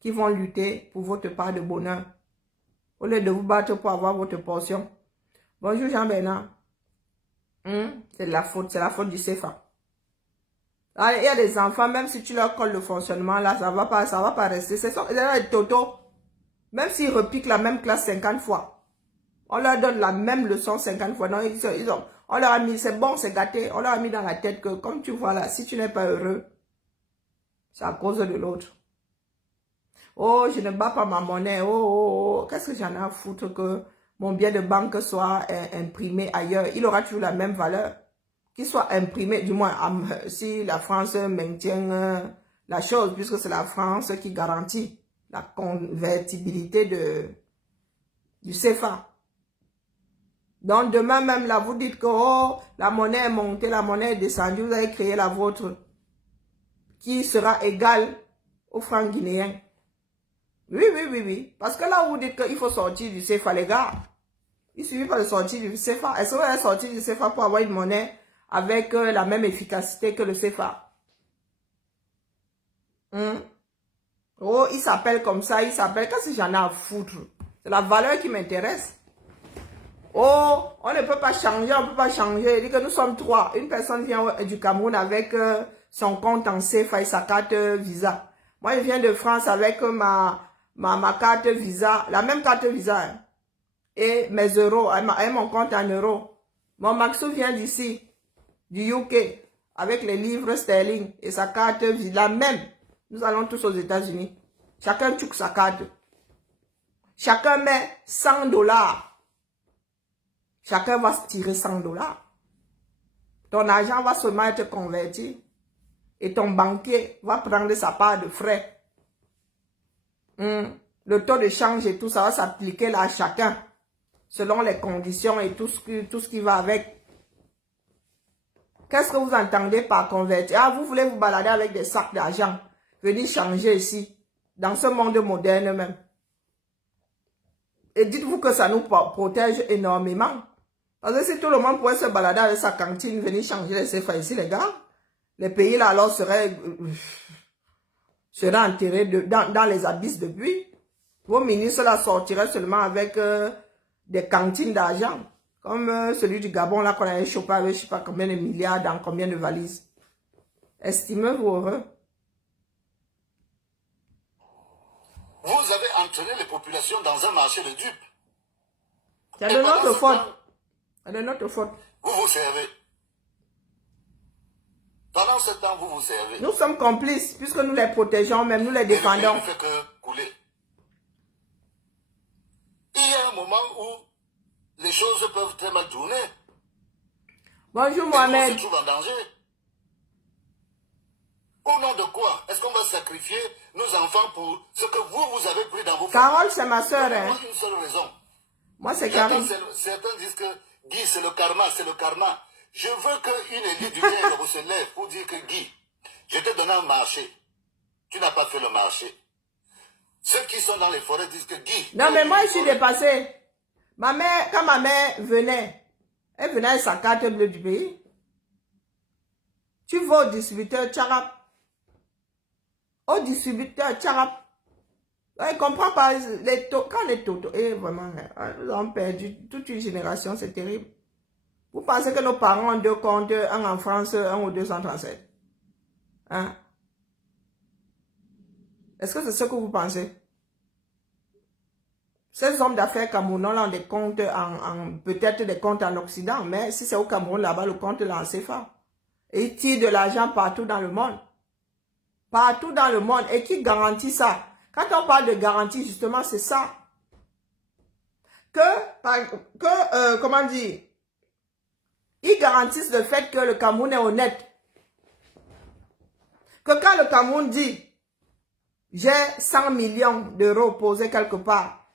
qui vont lutter pour votre part de bonheur. au lieu de vous battre pour avoir votre portion. Bonjour Jean-Bernard. C'est la faute du CFA. Ah, il y a des enfants, même si tu leur colles le fonctionnement, là, ça va pas rester. C'est des totos. Même s'ils repiquent la même classe 50 fois, on leur donne la même leçon 50 fois. Non, on leur a mis, c'est bon, c'est gâté. On leur a mis dans la tête que, comme tu vois là, si tu n'es pas heureux, c'est à cause de l'autre. Oh, je ne bats pas ma monnaie. Oh. Qu'est-ce que j'en ai à foutre que mon bien de banque soit imprimé ailleurs? Il aura toujours la même valeur. Qu'il soit imprimé, du moins, si la France maintient la chose, puisque c'est la France qui garantit la convertibilité du CFA. Donc, demain même, là, vous dites que oh, la monnaie est montée, la monnaie est descendue, vous avez créé la vôtre, qui sera égale au franc guinéen. Oui. Parce que là, vous dites qu'il faut sortir du CFA, les gars. Il ne suffit pas de sortir du CFA. Est-ce que vous allez sortir du CFA pour avoir une monnaie avec la même efficacité que le CFA? Oh, il s'appelle comme ça, il s'appelle... Qu'est-ce que j'en ai à foutre? C'est la valeur qui m'intéresse. Oh, on ne peut pas changer, on ne peut pas changer. Il dit que nous sommes trois. Une personne vient du Cameroun avec son compte en CFA et sa carte Visa. Moi, je viens de France avec ma carte Visa, la même carte Visa. Hein. Et mes euros, et mon compte en euros. Mon Maxou vient d'ici, du UK, avec les livres sterling et sa carte Visa, la même. Nous allons tous aux États-Unis. Chacun choque sa carte. Chacun met $100. Chacun va se tirer $100. Ton argent va seulement être converti. Et ton banquier va prendre sa part de frais. Le taux de change et tout ça va s'appliquer là à chacun. Selon les conditions et tout ce qui va avec. Qu'est-ce que vous entendez par convertir? Ah, vous voulez vous balader avec des sacs d'argent. Venir changer ici. Dans ce monde moderne même. Et dites-vous que ça nous protège énormément. Parce que si tout le monde pouvait se balader avec sa cantine, venir changer les CFA ici, les gars, les pays là alors seraient enterrés dans les abysses depuis. Vos ministres là sortiraient seulement avec des cantines d'argent. Comme celui du Gabon là qu'on avait chopé avec je ne sais pas combien de milliards dans combien de valises. Estimez-vous heureux. Vous avez entraîné les populations dans un marché de dupes. C'est de notre faute. C'est de notre faute. Vous vous servez. Pendant ce temps, vous vous servez. Nous sommes complices, puisque nous les protégeons, même nous les défendons. Et le pays ne fait que couler. Il y a un moment où les choses peuvent très mal tourner. Bonjour Mohamed. On se trouve en danger. Au nom de quoi est-ce qu'on va sacrifier nos enfants pour ce que vous avez pris dans vos familles? Carole, c'est ma soeur. Hein? Une seule raison. Moi, c'est Karine. Certains disent que Guy, c'est le karma, c'est le karma. Je veux qu'une élite du Caire se lève pour dire que Guy, je t'ai donné un marché. Tu n'as pas fait le marché. Ceux qui sont dans les forêts disent que Guy... Non, mais moi, je suis dépassée. Ma mère, quand ma mère venait, elle venait avec sa carte bleue du pays. Tu vas au distributeur Tcharap. Au distributeur Tcharap. Il ne comprend pas. Quand les totos, vraiment, nous avons perdu toute une génération, c'est terrible. Vous pensez que nos parents ont deux comptes, un en France, un au 237? Hein? Est-ce que c'est ce que vous pensez? Ces hommes d'affaires camerounais ont des comptes peut-être des comptes en Occident, mais si c'est au Cameroun, là-bas, le compte est en CFA. Et ils tirent de l'argent partout dans le monde. Partout dans le monde. Et qui garantit ça? Quand on parle de garantie, justement, c'est ça. Comment dire? Ils garantissent le fait que le Cameroun est honnête. Que quand le Cameroun dit, j'ai 100 millions d'euros posés quelque part,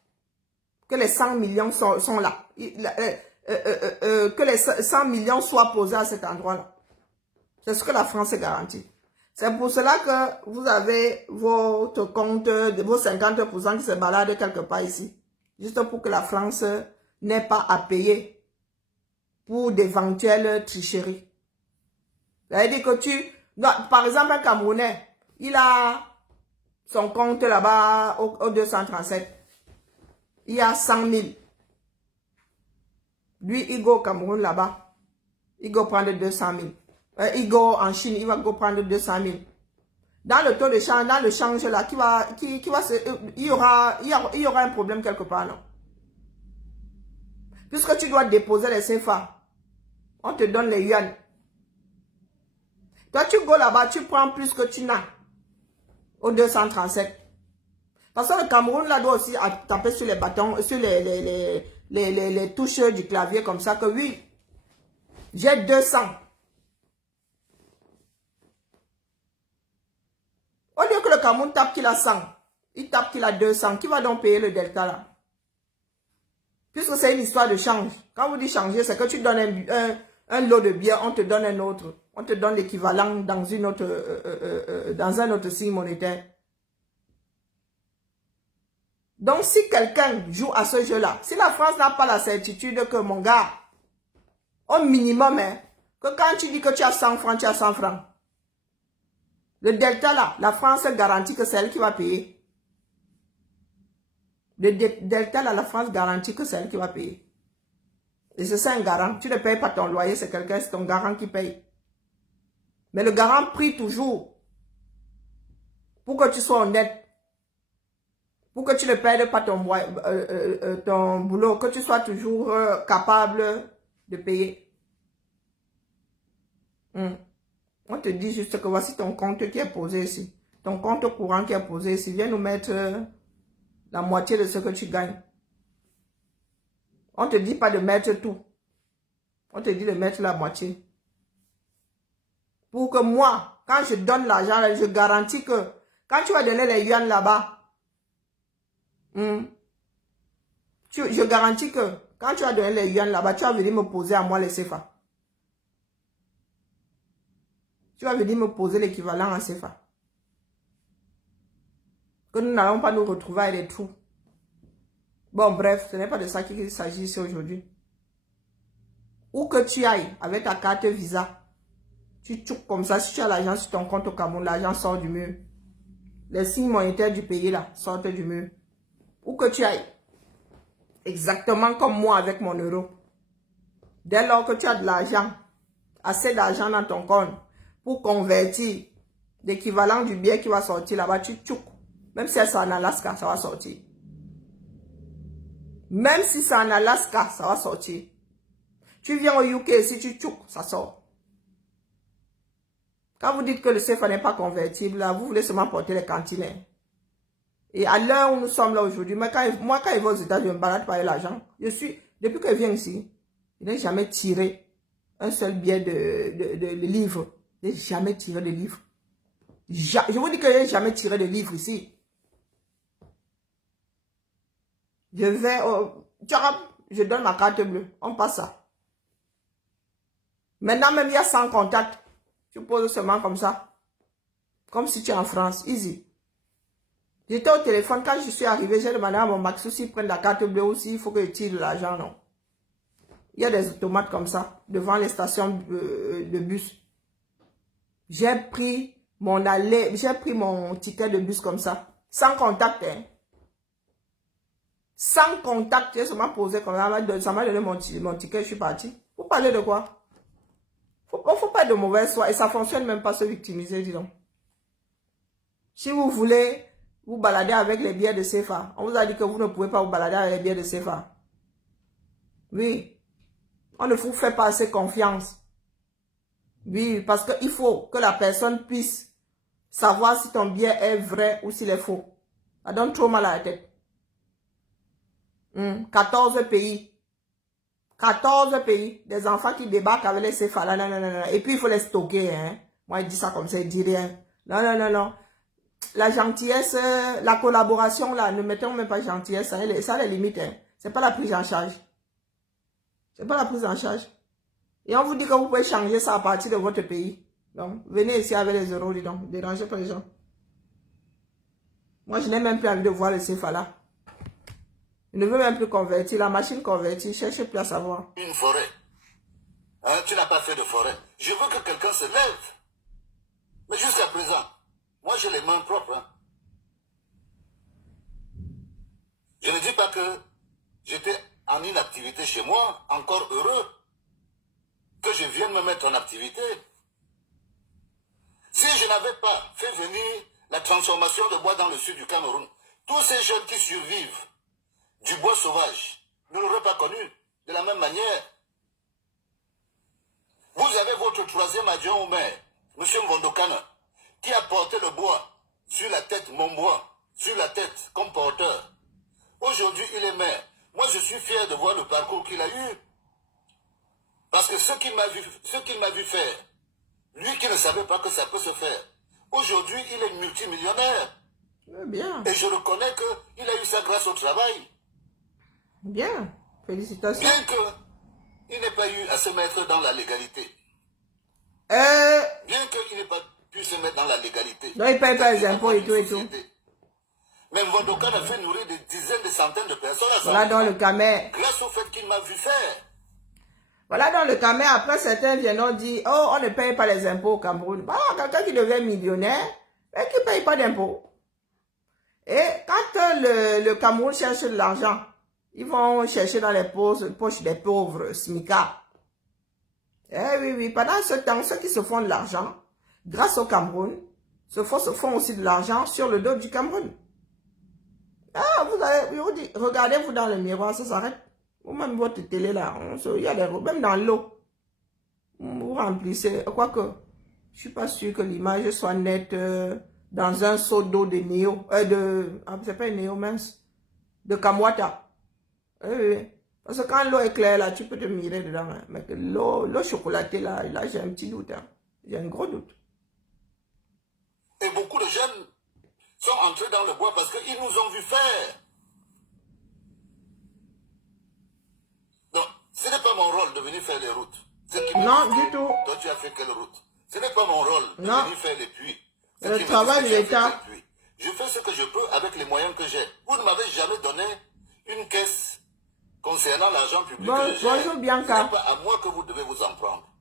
que les 100 millions sont là. Que les 100 millions soient posés à cet endroit-là. C'est ce que la France garantit. C'est pour cela que vous avez votre compte, vos 50% qui se baladent quelque part ici. Juste pour que la France n'ait pas à payer pour d'éventuelles tricheries. Ça veut dire que par exemple, un Camerounais, il a son compte là-bas au 237. il y a 100 000. Lui, il go au Cameroun là-bas. Il go prendre 200 000. Il go en Chine, il va go prendre 200 000. Dans le taux de change, dans le change là, il y aura un problème quelque part, non? Puisque tu dois déposer les CFA, on te donne les yuan. Toi, tu go là-bas, tu prends plus que tu n'as au 237. Parce que le Cameroun là doit aussi taper sur les bâtons, sur les touches du clavier comme ça que oui, j'ai 200. Au lieu que le Cameroun tape qu'il a 100, il tape qu'il a 200. Qui va donc payer le delta là? Puisque c'est une histoire de change. Quand vous dites changer, c'est que tu donnes un lot de biens, on te donne un autre. On te donne l'équivalent dans dans un autre signe monétaire. Donc, si quelqu'un joue à ce jeu-là, si la France n'a pas la certitude que mon gars, au minimum, hein, que quand tu dis que tu as 100 francs, tu as 100 francs. Le delta là, la France garantit que c'est elle qui va payer. Le delta là, la France garantit que c'est elle qui va payer. Et c'est ça un garant. Tu ne payes pas ton loyer, c'est quelqu'un, c'est ton garant qui paye. Mais le garant prie toujours pour que tu sois honnête. Pour que tu ne perdes pas ton boulot, que tu sois toujours capable de payer. On te dit juste que voici ton compte qui est posé ici. Ton compte courant qui est posé ici. Viens nous mettre la moitié de ce que tu gagnes. On ne te dit pas de mettre tout. On te dit de mettre la moitié. Pour que moi, quand je donne l'argent, je garantis que quand tu vas donner les yuan là-bas, je garantis que quand tu vas donner les yuan là-bas, tu vas venir me poser à moi les CFA. Tu vas venir me poser l'équivalent en CFA. Que nous n'allons pas nous retrouver avec des trous. Bon, bref, ce n'est pas de ça qu'il s'agit ici aujourd'hui. Où que tu ailles avec ta carte Visa, tu tchouk comme ça, si tu as l'argent sur ton compte au Cameroun, l'argent sort du mur. Les signes monétaires du pays là sortent du mur. Où que tu ailles. Exactement comme moi avec mon euro. Dès lors que tu as de l'argent, assez d'argent dans ton compte, pour convertir l'équivalent du bien qui va sortir là-bas, tu tchouk. Même si c'est en Alaska, ça va sortir. Même si c'est en Alaska, ça va sortir. Tu viens au UK, si tu tchouk, ça sort. Quand vous dites que le CFA n'est pas convertible, là, vous voulez seulement porter les cantines. Et à l'heure où nous sommes là aujourd'hui, moi quand je vais aux États, je me balade par l'argent. Depuis que je viens ici, je n'ai jamais tiré un seul billet de livre. Je n'ai jamais tiré de livre. Je vous dis que je n'ai jamais tiré de livre ici. Je vais je donne ma carte bleue. On passe ça. Maintenant même il y a 100 contacts. Tu poses seulement comme ça. Comme si tu es en France. Easy. J'étais au téléphone. Quand je suis arrivé, j'ai demandé à mon Maxou s'il prenne la carte bleue ou s'il faut que je tire de l'argent. Non. Il y a des automates comme ça. Devant les stations de bus. J'ai pris mon ticket de bus comme ça. Sans contact. Hein. Sans contact. J'ai seulement posé comme ça. Ça m'a donné mon ticket. Je suis parti. Vous parlez de quoi? Faut pas être de mauvaise foi. Et ça fonctionne même pas se victimiser, dis donc. Si vous voulez vous balader avec les billets de CFA, on vous a dit que vous ne pouvez pas vous balader avec les billets de CFA. Oui. On ne vous fait pas assez confiance. Oui, parce qu'il faut que la personne puisse savoir si ton billet est vrai ou s'il est faux. Ça donne trop mal à la tête. 14 pays. 14 pays, des enfants qui débarquent avec les CFA, là, non. Et puis, il faut les stocker, hein. Moi, je dis ça comme ça, il dit rien. Non. La gentillesse, la collaboration, là, ne mettons même pas gentillesse, ça les limite, hein. C'est pas la prise en charge. C'est pas la prise en charge. Et on vous dit que vous pouvez changer ça à partir de votre pays. Donc, venez ici avec les euros, dis donc. Dérangez pas les gens. Moi, je n'ai même plus envie de voir le CFA là. Je ne veux même plus convertir. La machine convertie, cherchez plus à savoir. Une forêt. Hein, tu n'as pas fait de forêt. Je veux que quelqu'un se lève. Mais jusqu'à présent, moi j'ai les mains propres. Hein. Je ne dis pas que j'étais en inactivité chez moi, encore heureux que je vienne me mettre en activité. Si je n'avais pas fait venir la transformation de bois dans le sud du Cameroun, tous ces jeunes qui survivent du bois sauvage ne l'auraient pas connu de la même manière. Vous avez votre troisième adjoint au maire, M. Mbondokana, qui a porté le bois sur la tête, mon bois, sur la tête comme porteur. Aujourd'hui, il est maire. Moi, je suis fier de voir le parcours qu'il a eu. Parce que ce qu'il m'a vu faire, lui qui ne savait pas que ça peut se faire, aujourd'hui, il est multimillionnaire. Bien. Et je reconnais qu'il a eu ça grâce au travail. Bien. Félicitations. Bien qu'il n'ait pas eu à se mettre dans la légalité. Bien qu'il n'ait pas pu se mettre dans la légalité. Non, il ne paye pas les impôts et tout et tout. Mais Mbondokan a fait nourrir des dizaines, des centaines de personnes à Voilà dans le Camer. grâce au fait qu'il m'a vu faire. Voilà dans le Camer. Après, certains viennent dire, oh, on ne paye pas les impôts au Cameroun. Bah, quelqu'un qui devient millionnaire, mais qui ne paye pas d'impôts. Et quand le Cameroun cherche de l'argent, ils vont chercher dans les poches des pauvres, SMICA. Eh oui, oui. Pendant ce temps, ceux qui se font de l'argent, grâce au Cameroun, se font aussi de l'argent sur le dos du Cameroun. Ah, regardez-vous dans le miroir, ça s'arrête. Ou même votre télé là, il y a même dans l'eau. Vous remplissez. Quoique, je ne suis pas sûr que l'image soit nette dans un seau d'eau de Néo. C'est pas Néo, mince. De Kamwata. Oui. Parce que quand l'eau est claire là, tu peux te mirer dedans. Hein. Mais l'eau chocolatée là j'ai un petit doute. Hein. J'ai un gros doute. Et beaucoup de jeunes sont entrés dans le bois parce qu'ils nous ont vu faire. Donc, ce n'est pas mon rôle de venir faire les routes. Non, du tout. Toi, tu as fait quelle route? Ce n'est pas mon rôle de venir faire les puits. Le travail de l'État. Je fais ce que je peux avec les moyens que j'ai. Vous ne m'avez jamais donné une caisse concernant l'argent public. Bonjour Bianca. Ce n'est pas à moi que vous devez vous en prendre.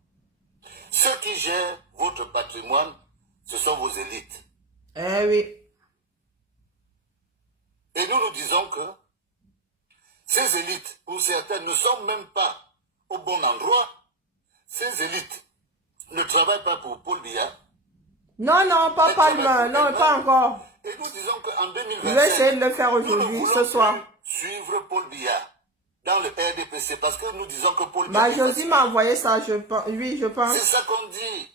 Ceux qui gèrent votre patrimoine, ce sont vos élites. Eh oui. Et nous disons que ces élites, pour certaines, ne sont même pas au bon endroit. Ces élites ne travaillent pas pour Paul Biya. Non, non, pas Palme. Non, pas encore. Et nous disons qu'en 2025, je vais essayer de le faire aujourd'hui, ce soir. Suivre Paul Biya dans le RDPC parce que nous disons que Paul Biya... Josie m'a envoyé ça, oui, je pense. C'est ça qu'on dit.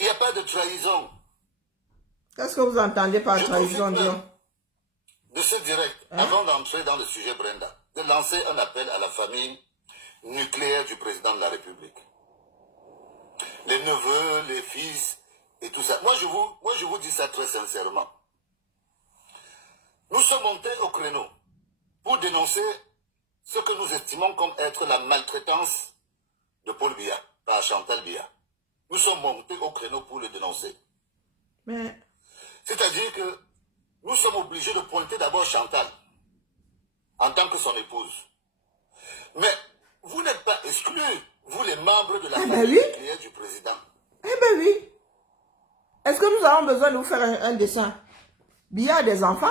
Il n'y a pas de trahison. Qu'est-ce que vous entendez par trahison, Dion? De ce direct, avant d'entrer dans le sujet Brenda, de lancer un appel à la famille nucléaire du président de la République. Les neveux, les fils et tout ça. Moi, je vous dis ça très sincèrement. Nous sommes montés au créneau pour dénoncer ce que nous estimons comme être la maltraitance de Paul Biya par Chantal Biya. Nous sommes montés au créneau pour le dénoncer. Mais... C'est-à-dire que nous sommes obligés de pointer d'abord Chantal en tant que son épouse. Mais vous n'êtes pas exclus, vous les membres de la famille nucléaire du président. Eh ben oui. Est-ce que nous avons besoin de vous faire un dessin? Biya a des enfants?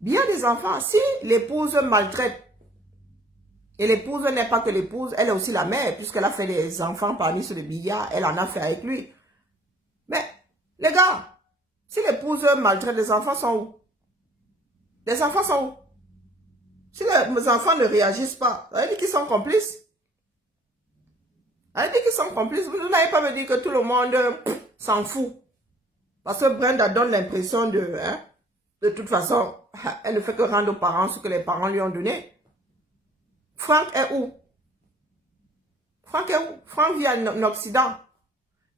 Biya a des enfants. Si l'épouse maltraite, et l'épouse n'est pas que l'épouse, elle est aussi la mère, puisqu'elle a fait des enfants parmi ceux de Biya, elle en a fait avec lui. Mais, les gars, si l'épouse maltraite, les enfants sont où? Les enfants sont où? Si les enfants ne réagissent pas, ça veut dire qu'ils sont complices. Ça veut dire qu'ils sont complices. Vous n'allez pas me dire que tout le monde s'en fout. Parce que Brenda donne l'impression de toute façon, elle ne fait que rendre aux parents ce que les parents lui ont donné. Franck est où? Franck est où? Franck vit en Occident.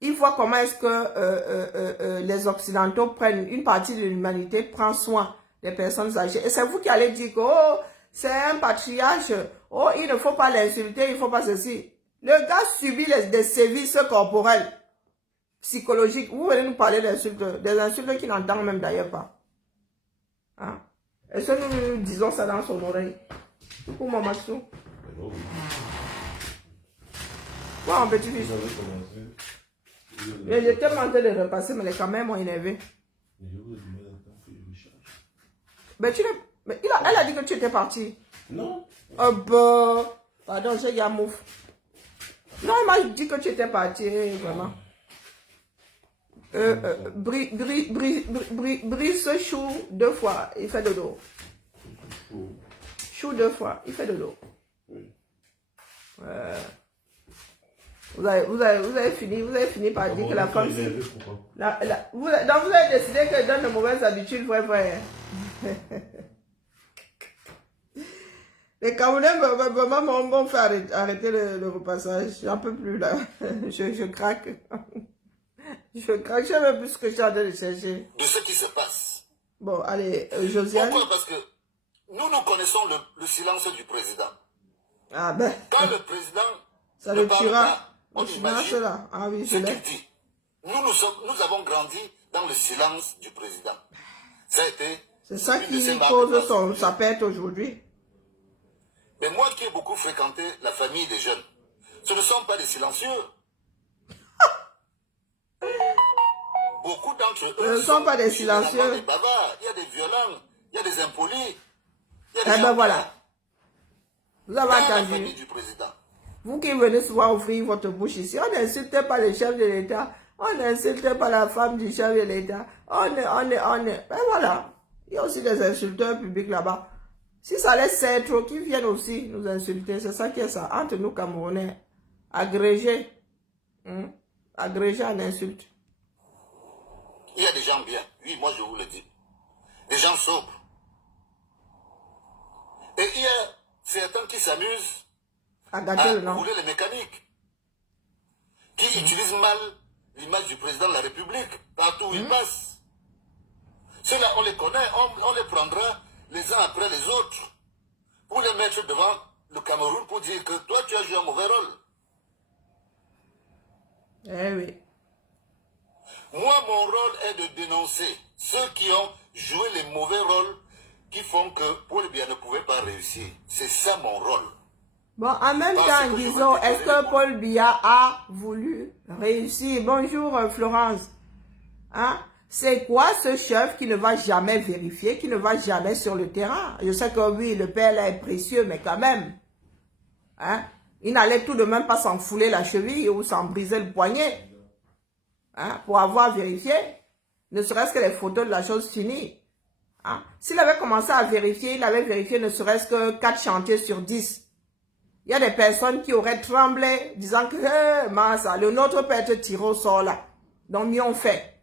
Il voit comment est-ce que les Occidentaux prennent, une partie de l'humanité prend soin des personnes âgées. Et c'est vous qui allez dire que oh, c'est un patriarche, oh, il ne faut pas l'insulter, il ne faut pas ceci. Le gars subit des sévices corporels, psychologiques. Vous venez nous parler d'insultes, des insultes qu'il n'entend même d'ailleurs pas. Hein? Est-ce que nous disons ça dans son oreille? Pour mon Maxou. Quoi, mon petit fils? J'étais en train de repasser, mais les caméras m'ont énervé. Mais elle a dit que tu étais parti. Non. Oh bah, pardon, j'ai Yamouf. Non, elle m'a dit que tu étais parti, vraiment. Brice chou 2 fois, il fait dodo. Chou 2 fois, il fait dodo. Oui. Vous avez fini par dire que la femme... vous avez décidé qu'elle donne de mauvaises habitudes, vrai. Les Camerounais vraiment m'ont fait arrêter le repassage. J'en peux plus là. Je craque. Je craque. Je ne sais même plus ce que j'ai en train de chercher. De ce qui se passe. Bon, allez, Josiane. Pourquoi? Parce que nous connaissons le silence du président. Ah ben. Quand le président ça ne le parle tuera. pas, on imagine cela. Ah oui, ce qu'il dit. Nous avons grandi dans le silence du président. Ça a été... C'est ça qui cause sa perte aujourd'hui. Mais moi qui ai beaucoup fréquenté la famille des jeunes, ce ne sont pas des silencieux. Beaucoup d'entre eux ce ne sont pas des silencieux. Des bavards, il y a des violents, il y a des impolis. Il y a des eh ben voilà. Vous avez entendu. Du président. Vous qui venez souvent ouvrir votre bouche ici, on n'insulte pas le chef de l'État, on n'insulte pas la femme du chef de l'État, ben voilà. Il y a aussi des insulteurs publics là-bas. Si ça laisse être, qu'ils viennent aussi nous insulter, c'est ça qui est ça. Entre nous Camerounais, agrégés, agrégés en insulte. Il y a des gens bien, oui, moi je vous le dis. Des gens sobres. Et il y a certains qui s'amusent à rouler les mécaniques, qui utilisent mal l'image du président de la République, partout où il passe. Ceux-là, on les connaît, on les prendra les uns après les autres, pour les mettre devant le Cameroun, pour dire que toi, tu as joué un mauvais rôle. Eh oui. Moi, mon rôle est de dénoncer ceux qui ont joué les mauvais rôles qui font que Paul Biya ne pouvait pas réussir. C'est ça mon rôle. Bon, en même temps, disons, est-ce que Paul Biya a voulu réussir? Bonjour, Florence. Hein? C'est quoi ce chef qui ne va jamais vérifier, qui ne va jamais sur le terrain? Je sais que oui, le père là est précieux, mais quand même. Hein? Il n'allait tout de même pas s'en fouler la cheville ou s'en briser le poignet. Hein? Pour avoir vérifié. Ne serait-ce que les photos de la chose finie. Hein? S'il avait commencé à vérifier, il avait vérifié ne serait-ce que 4 chantiers sur 10. Il y a des personnes qui auraient tremblé, disant que le nôtre peut être tiré au sort là. Donc, mieux on fait.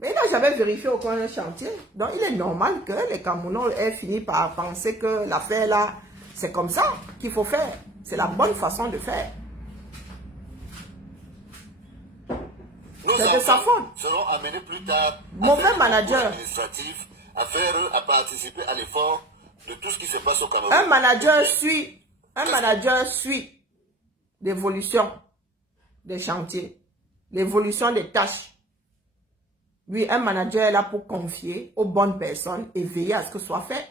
Mais il n'a jamais vérifié aucun chantier. Donc, il est normal que les Camerounais aient fini par penser que l'affaire là, c'est comme ça qu'il faut faire. C'est la bonne façon de faire. C'est de sa faute. Seront amenés plus tard mauvais manager administratif à participer à l'effort de tout ce qui se passe au Cameroun. Un manager suit l'évolution des chantiers, l'évolution des tâches. Lui, un manager est là pour confier aux bonnes personnes et veiller à ce que ce soit fait.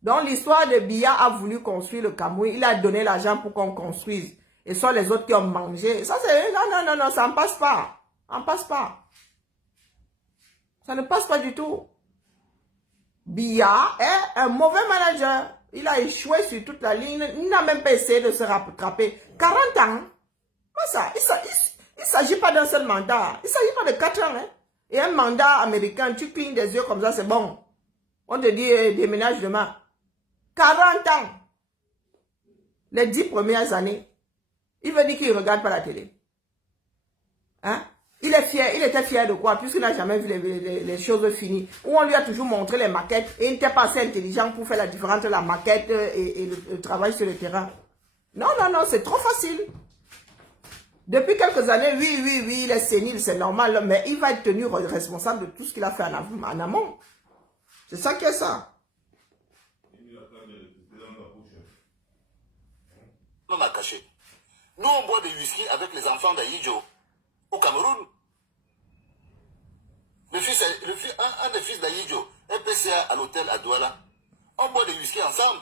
Donc, l'histoire de Biya a voulu construire le Cameroun. Il a donné l'argent pour qu'on construise. Et ce sont les autres qui ont mangé. Ça, c'est... Non, ça ne passe pas. Ça ne passe pas. Ça ne passe pas du tout. Biya est un mauvais manager. Il a échoué sur toute la ligne. Il n'a même pas essayé de se rattraper. 40 ans. Ça, il ne s'agit pas d'un seul mandat. Il ne s'agit pas de 4 ans. Hein. Et un mandat américain, tu clignes des yeux comme ça, c'est bon. On te dit déménage demain. 40 ans. Les 10 premières années. Il veut dire qu'il ne regarde pas la télé. Hein? Il est fier. Il était fier de quoi? Puisqu'il n'a jamais vu les choses finies. Où on lui a toujours montré les maquettes. Et il n'était pas assez intelligent pour faire la différence entre la maquette et le travail sur le terrain. Non, c'est trop facile. Depuis quelques années, oui, il est sénile, c'est normal. Mais il va être tenu responsable de tout ce qu'il a fait en amont. C'est ça qui est ça. On m'a caché. Nous, on boit des whisky avec les enfants d'Aïdjo, au Cameroun. Un des fils d'Aïdjo est PCA à l'hôtel à Douala. On boit des whisky ensemble.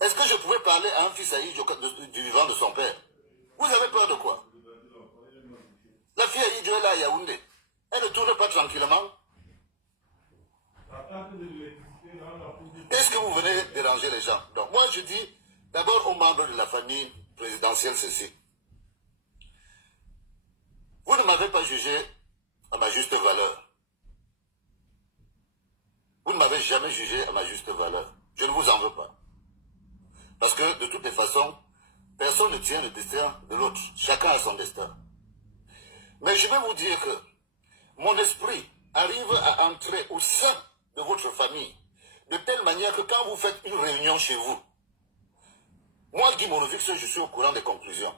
Est-ce que je pouvais parler à un fils d'Aïdjo du vivant de son père? Vous avez peur de quoi? La fille d'Aïdjo est là à Yaoundé. Elle ne tourne pas tranquillement. Est-ce que vous venez déranger les gens? Donc moi je dis d'abord aux membres de la famille présidentielle ceci. Vous ne m'avez pas jugé à ma juste valeur. Vous ne m'avez jamais jugé à ma juste valeur. Je ne vous en veux pas. Parce que de toutes les façons, personne ne tient le destin de l'autre. Chacun a son destin. Mais je vais vous dire que mon esprit arrive à entrer au sein de votre famille de telle manière que quand vous faites une réunion chez vous, moi, Guy Monovix, je suis au courant des conclusions.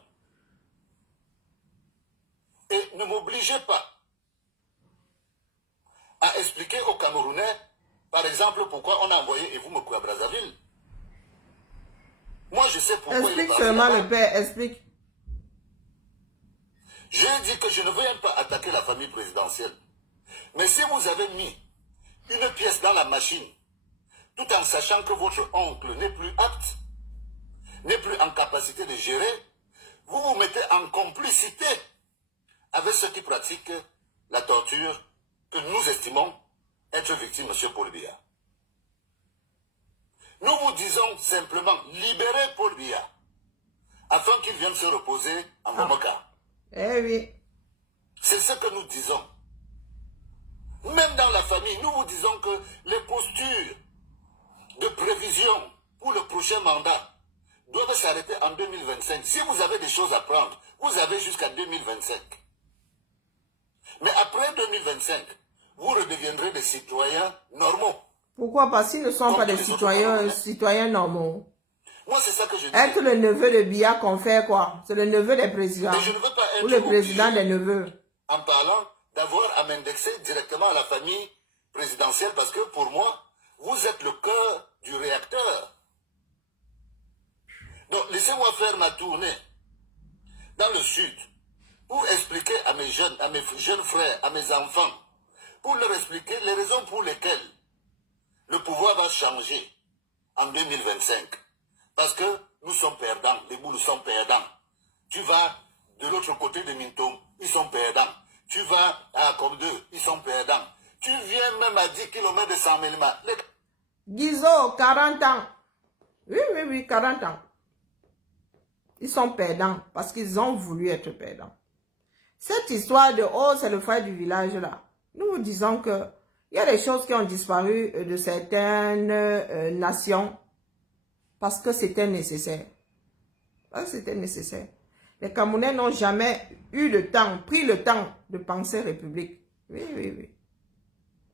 Et ne m'obligez pas à expliquer aux Camerounais, par exemple, pourquoi on a envoyé Evou Mokou à Brazzaville. Moi, je sais pourquoi explique seulement le père, explique. J'ai dit que je ne viens pas attaquer la famille présidentielle. Mais si vous avez mis une pièce dans la machine, tout en sachant que votre oncle n'est plus apte, n'est plus en capacité de gérer, vous vous mettez en complicité avec ceux qui pratiquent la torture que nous estimons être victime, M. Paul Biya. Nous vous disons simplement, libérez Paul Biya, afin qu'il vienne se reposer en Momoka. Eh oui. C'est ce que nous disons. Même dans la famille, nous vous disons que les postures de prévision pour le prochain mandat doivent s'arrêter en 2025. Si vous avez des choses à prendre, vous avez jusqu'à 2025. Mais après 2025, vous redeviendrez des citoyens normaux. Pourquoi? Parce qu'ils ne sont pas des citoyens normaux. Moi, c'est ça que je dis. Être le neveu de Biya qu'on fait quoi? C'est le neveu des présidents. Mais je ne veux pas être ou le président des neveux. En parlant d'avoir à m'indexer directement à la famille présidentielle, parce que pour moi, vous êtes le cœur du réacteur. Donc, laissez-moi faire ma tournée dans le sud pour expliquer à mes jeunes frères, à mes enfants, pour leur expliquer les raisons pour lesquelles le pouvoir va changer en 2025. Parce que nous sommes perdants, les bouts nous sommes perdants. Tu vas de l'autre côté de Mintom, ils sont perdants. Tu vas à Comme 2, ils sont perdants. Tu viens même à 10 km de Saint-Mélima. Guizot, 40 ans. Oui, 40 ans. Ils sont perdants parce qu'ils ont voulu être perdants. Cette histoire de « oh, c'est le frère du village » là, nous vous disons que il y a des choses qui ont disparu de certaines nations parce que c'était nécessaire. Parce que c'était nécessaire. Les Camerounais n'ont jamais eu le temps, pris le temps de penser république. Oui.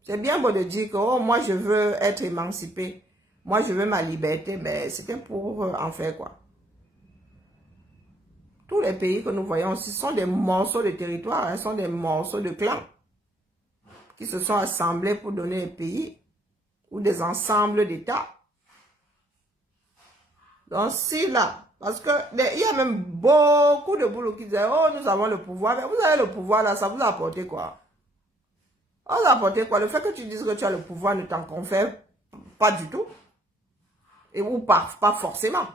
C'est bien beau de dire que oh, moi je veux être émancipé, moi je veux ma liberté, mais c'était pour en faire quoi? Tous les pays que nous voyons ce sont des morceaux de territoire, hein, sont des morceaux de clans qui se sont assemblés pour donner un pays ou des ensembles d'États. Donc si là, parce que il y a même beaucoup de boulot qui disent oh nous avons le pouvoir, mais vous avez le pouvoir là, ça vous a apporté quoi? Ça vous a apporté quoi? Le fait que tu dises que tu as le pouvoir ne t'en confère pas du tout. Ou pas forcément.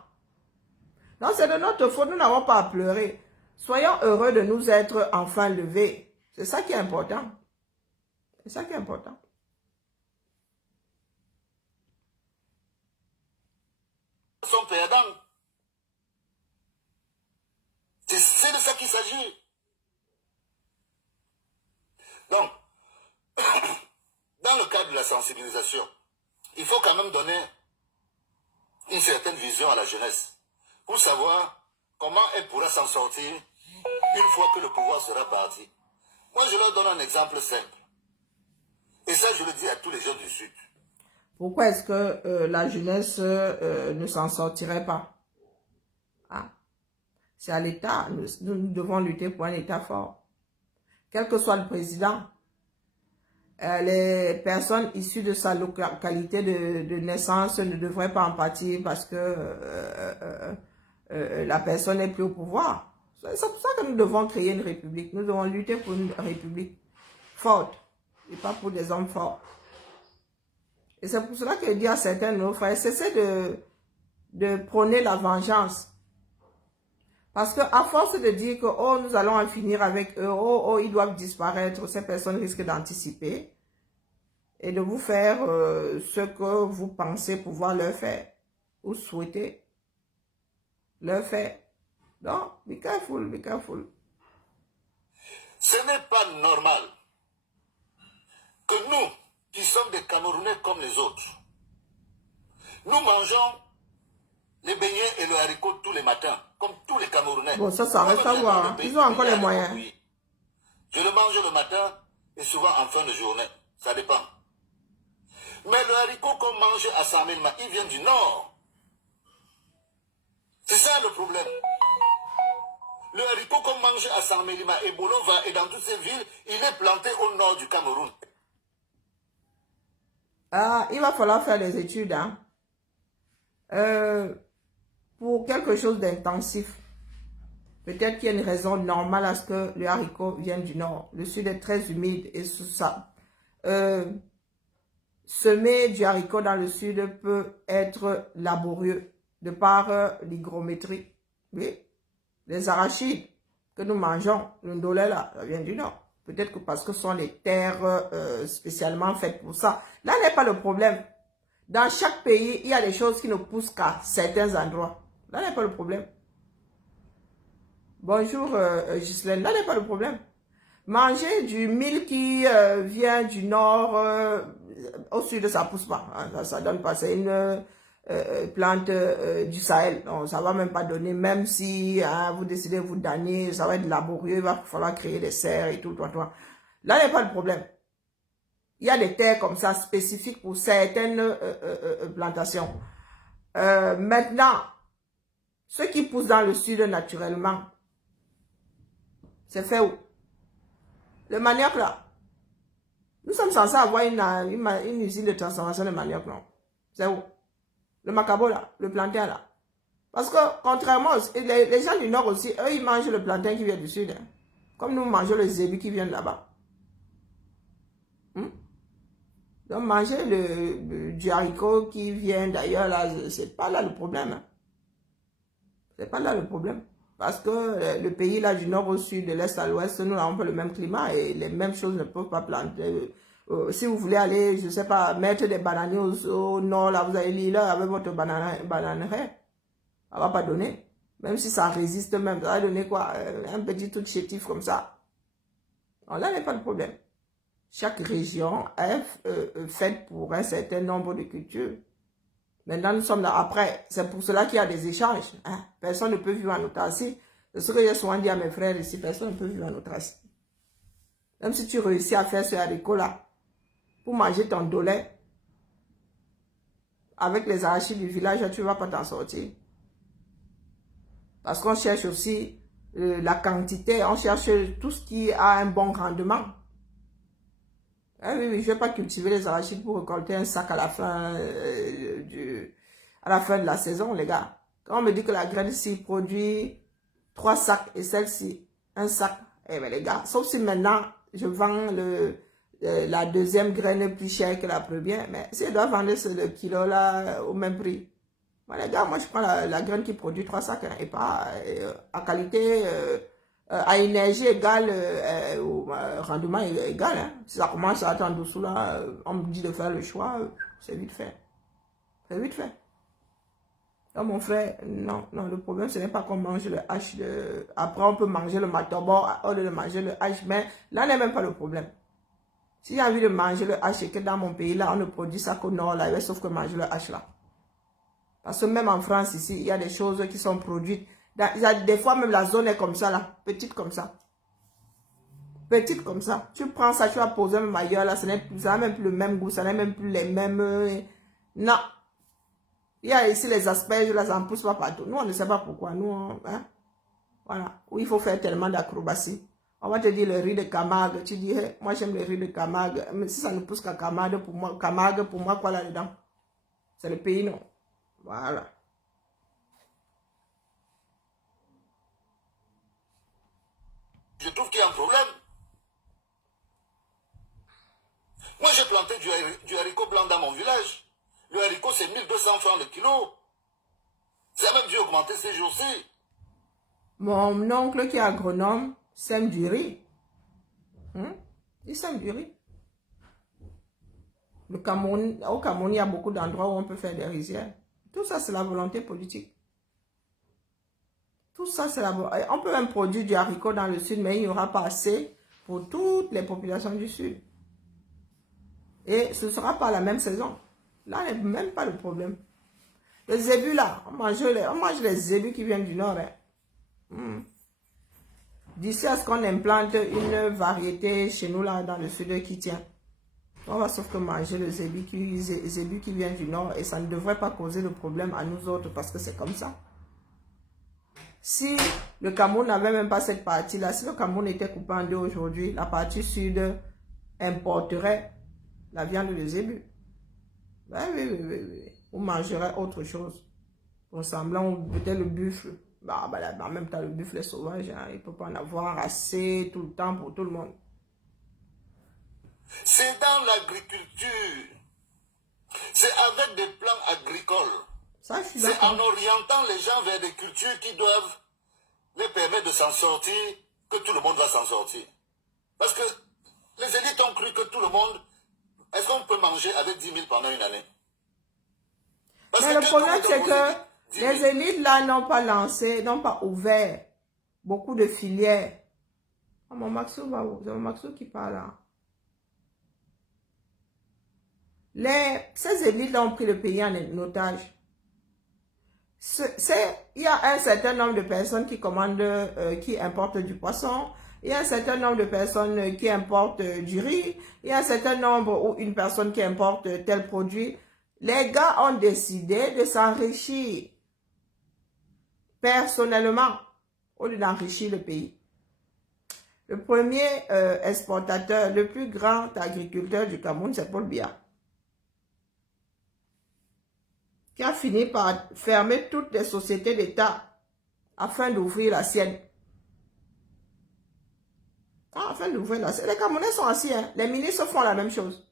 Donc c'est de notre faute, nous n'avons pas à pleurer. Soyons heureux de nous être enfin levés. C'est ça qui est important. C'est ça qui est important. Ils sont perdants. C'est de ça qu'il s'agit. Donc, dans le cadre de la sensibilisation, il faut quand même donner une certaine vision à la jeunesse pour savoir comment elle pourra s'en sortir une fois que le pouvoir sera parti. Moi, je leur donne un exemple simple. Et ça, je le dis à tous les gens du Sud. Pourquoi est-ce que la jeunesse ne s'en sortirait pas? Ah. C'est à l'État. Nous devons lutter pour un État fort. Quel que soit le président, les personnes issues de sa localité de naissance ne devraient pas en pâtir parce que la personne n'est plus au pouvoir. C'est pour ça que nous devons créer une république. Nous devons lutter pour une république forte et pas pour des hommes forts. Et c'est pour cela que je dis à certains de nos frères, cessez de prôner la vengeance. Parce qu'à force de dire que oh, nous allons en finir avec eux, oh, ils doivent disparaître, ces personnes risquent d'anticiper. et de vous faire ce que vous pensez pouvoir leur faire ou souhaitez leur faire. Donc, be careful, be careful. Ce n'est pas normal que nous, qui sommes des Camerounais comme les autres, nous mangeons les beignets et le haricot tous les matins, comme tous les Camerounais. Bon, ça reste à voir. Hein. Ils ont encore les moyens. Je le mange le matin et souvent en fin de journée. Ça dépend. Mais le haricot qu'on mange à Samelma, il vient du nord. C'est ça le problème. Le haricot qu'on mange à Samelma et Bolova et dans toutes ces villes, il est planté au nord du Cameroun. Ah, il va falloir faire des études. Hein. Pour quelque chose d'intensif. Peut-être qu'il y a une raison normale à ce que le haricot vienne du nord. Le sud est très humide et sous ça. Semer du haricot dans le sud peut être laborieux de par l'hygrométrie. Oui. Les arachides que nous mangeons, le ndolé là, ça vient du nord. Peut-être que parce que ce sont les terres spécialement faites pour ça. Là n'est pas le problème. Dans chaque pays, il y a des choses qui ne poussent qu'à certains endroits. Là n'est pas le problème. Bonjour Ghislaine, là n'est pas le problème. Manger du mil qui vient du nord, au sud ça pousse pas. Hein, ça donne pas. C'est une plante du Sahel. Donc, ça va même pas donner, même si hein, vous décidez de vous damner, ça va être laborieux, il va falloir créer des serres et tout. Là n'est pas le problème. Il y a des terres comme ça spécifiques pour certaines plantations. Maintenant, ce qui pousse dans le sud naturellement, c'est fait où? Le manioc là. Nous sommes censés avoir une usine de transformation de manioc, non? C'est où? Le macabo là, le plantain là. Parce que contrairement, les gens du nord aussi, eux ils mangent le plantain qui vient du sud. Hein. Comme nous mangeons le zébi qui vient de là-bas. Donc manger du haricot qui vient d'ailleurs là, c'est pas là le problème. Hein. C'est pas là le problème. Parce que le pays là du nord au sud, de l'est à l'ouest, nous avons pas le même climat et les mêmes choses ne peuvent pas planter. Si vous voulez aller, je sais pas, mettre des bananiers au nord, là, vous allez l'île là avec votre bananeraie. Ça va pas donner. Même si ça résiste même, ça va donner quoi? Un petit truc chétif comme ça. Alors là, n'est pas de problème. Chaque région est faite pour un certain nombre de cultures. Maintenant, nous sommes là. Après, c'est pour cela qu'il y a des échanges. Hein? Personne ne peut vivre en autarcie. C'est ce que j'ai souvent dit à mes frères ici. Personne ne peut vivre en autarcie. Même si tu réussis à faire ce haricot-là, pour manger ton dolé, avec les arachides du village, tu ne vas pas t'en sortir. Parce qu'on cherche aussi la quantité, on cherche tout ce qui a un bon rendement. Ah oui, je ne vais pas cultiver les arachides pour récolter un sac à la fin de la saison, les gars. Quand on me dit que la graine-ci produit 3 sacs et celle-ci, un sac, eh bien les gars, sauf si maintenant je vends la deuxième graine plus chère que la première, mais si je dois vendre le kilo là au même prix, bon, les gars, moi je prends la graine qui produit 3 sacs hein, et pas à qualité... à énergie égale, au rendement égal. Hein. Si ça commence à être en dessous, là, on me dit de faire le choix, c'est vite fait. C'est vite fait. Donc, mon frère, non, le problème, ce n'est pas qu'on mange le hache. Après, on peut manger le matobo, au lieu de manger le hache, mais là n'est même pas le problème. Si j'ai envie de manger le hache et que dans mon pays, là, on ne produit ça qu'au nord, là, sauf que manger le hache, là. Parce que même en France, ici, il y a des choses qui sont produites. Des fois, même la zone est comme ça, là. Petite comme ça. Petite comme ça. Tu prends ça, tu vas poser même ailleurs, là. Ça n'a même plus le même goût. Ça n'a même plus les mêmes... Non. Il y a ici les asperges, là, ça ne pousse pas partout. Nous, on ne sait pas pourquoi. Nous, hein. Voilà. Où il faut faire tellement d'acrobatie. On va te dire le riz de Camargue. Tu dis, hey, moi, j'aime le riz de Camargue. Mais si ça ne pousse qu'à Camargue, pour moi, quoi là-dedans? C'est le pays, non? Voilà. Je trouve qu'il y a un problème. Moi, j'ai planté du haricot blanc dans mon village. Le haricot, c'est 1200 francs le kilo. Ça a même dû augmenter ces jours-ci. Mon oncle qui est agronome sème du riz. Il sème du riz. Au Cameroun, il y a beaucoup d'endroits où on peut faire des rizières. Tout ça, c'est la volonté politique. Tout ça, c'est la volonté. On peut même produire du haricot dans le sud, mais il n'y aura pas assez pour toutes les populations du sud. Et ce ne sera pas la même saison. Là, il n'y a même pas de problème. Les zébus, là, on mange les zébus qui viennent du nord. Hein. D'ici à ce qu'on implante une variété chez nous, là, dans le sud, qui tient. On va sauf que manger le zébu qui vient du nord et ça ne devrait pas causer de problème à nous autres parce que c'est comme ça. Si le Cameroun n'avait même pas cette partie-là, si le Cameroun était coupé en deux aujourd'hui, la partie sud importerait la viande de zébu. Ben oui. On mangerait autre chose. Ressemblant peut-être le buffle. En même temps, le buffle est sauvage. Hein, il ne peut pas en avoir assez tout le temps pour tout le monde. C'est dans l'agriculture. C'est avec des plans agricoles. C'est en orientant les gens vers des cultures qui doivent les permettre de s'en sortir que tout le monde va s'en sortir. Parce que les élites ont cru que tout le monde... Est-ce qu'on peut manger avec 10 000 pendant une année? Mais le problème, c'est que les élites, là, n'ont pas lancé, n'ont pas ouvert beaucoup de filières. Oh, mon Maxou va où? C'est mon Maxou qui parle là. Ces élites-là ont pris le pays en otage. Il y a un certain nombre de personnes qui commandent, qui importent du poisson. Il y a un certain nombre de personnes qui importent du riz. Il y a un certain nombre ou une personne qui importe tel produit. Les gars ont décidé de s'enrichir personnellement au lieu d'enrichir le pays. Le premier exportateur, le plus grand agriculteur du Cameroun, c'est Paul Biya, qui a fini par fermer toutes les sociétés d'État afin d'ouvrir la sienne. Afin d'ouvrir la sienne. Les Camerounais sont assis, hein. Les ministres font la même chose.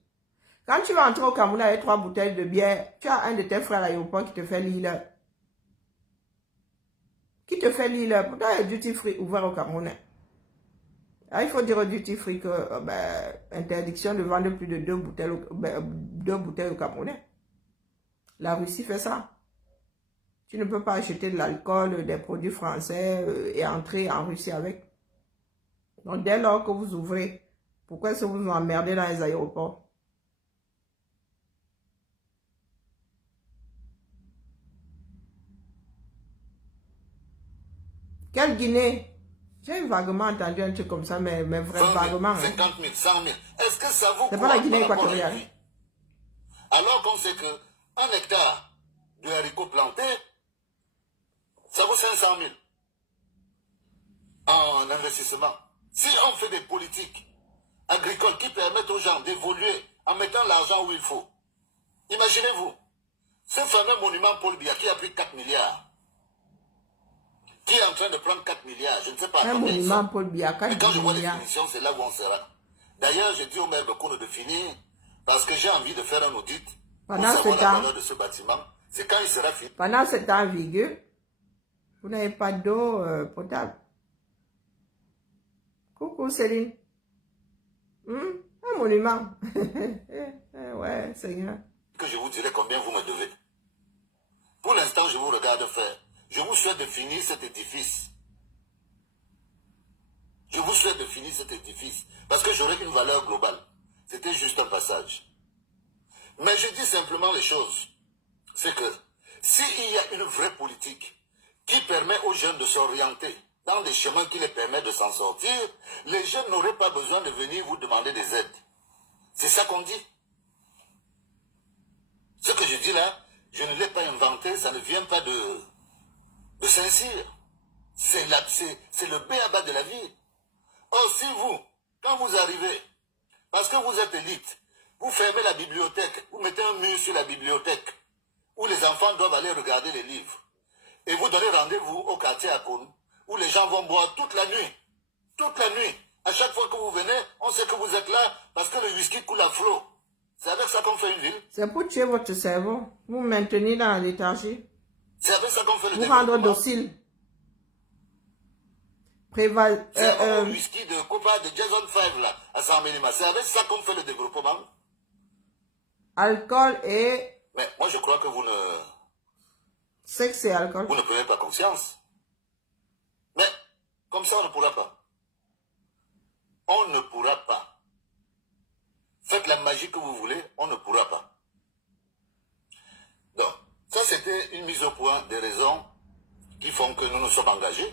Quand tu vas entrer au Cameroun avec 3 bouteilles de bière, tu as un de tes frères à l'aéroport qui te fait l'île. Qui te fait l'île. Pourtant, il y a duty free ouvert au Camerounais. Alors, il faut dire au duty free que interdiction de vendre plus de 2 bouteilles au Camerounais. La Russie fait ça. Tu ne peux pas acheter de l'alcool, des produits français et entrer en Russie avec. Donc, dès lors que vous ouvrez, pourquoi est-ce que vous vous emmerdez dans les aéroports? Quelle Guinée? J'ai vaguement entendu un truc comme ça, mais vraiment vaguement. 50 000, 100 000. Est-ce que ça vaut... C'est pas la Guinée équatoriale. Alors qu'on sait que 1 hectare de haricots plantés, ça vaut 500 000 en investissement. Si on fait des politiques agricoles qui permettent aux gens d'évoluer en mettant l'argent où il faut, imaginez-vous, ce fameux monument Paul Biya qui a pris 4 milliards, qui est en train de prendre 4 milliards, je ne sais pas. Un monument Paul Biya, 4 milliards. Et quand je vois les milliards. finitions, c'est là où on sera. D'ailleurs, j'ai dit au maire de Kono de finir, parce que j'ai envie de faire un audit pour savoir la valeur de ce bâtiment. C'est quand il sera fini. Pendant ce temps, virgule, vous n'avez pas d'eau potable. Coucou Céline. Un monument. Ouais, Seigneur. Que je vous dirai combien vous me devez. Pour l'instant, je vous regarde faire. Je vous souhaite de finir cet édifice. Je vous souhaite de finir cet édifice. Parce que j'aurai une valeur globale. C'était juste un passage. Mais je dis simplement les choses. C'est que s'il y a une vraie politique qui permet aux jeunes de s'orienter dans des chemins qui les permettent de s'en sortir, les jeunes n'auraient pas besoin de venir vous demander des aides. C'est ça qu'on dit. Ce que je dis là, je ne l'ai pas inventé, ça ne vient pas de Saint-Cyr. C'est le b.a.-ba de la vie. Or, si vous, quand vous arrivez, parce que vous êtes élite, vous fermez la bibliothèque, vous mettez un mur sur la bibliothèque, où les enfants doivent aller regarder les livres, et vous donnez rendez-vous au quartier à Konou, où les gens vont boire toute la nuit. Toute la nuit. À chaque fois que vous venez, on sait que vous êtes là, parce que le whisky coule à flot. C'est avec ça qu'on fait une ville. C'est pour tuer votre cerveau. Vous maintenir dans la léthargie. C'est avec ça qu'on fait le vous développement. Rendre docile. C'est le whisky de Copa de Jason 5 là, à San Menima. C'est avec ça qu'on fait le développement. Alcool et... Mais moi, je crois que Sexe et alcool. vous ne prenez pas conscience. Mais comme ça, on ne pourra pas. On ne pourra pas. Faites la magie que vous voulez, on ne pourra pas. Donc, ça c'était une mise au point des raisons qui font que nous nous sommes engagés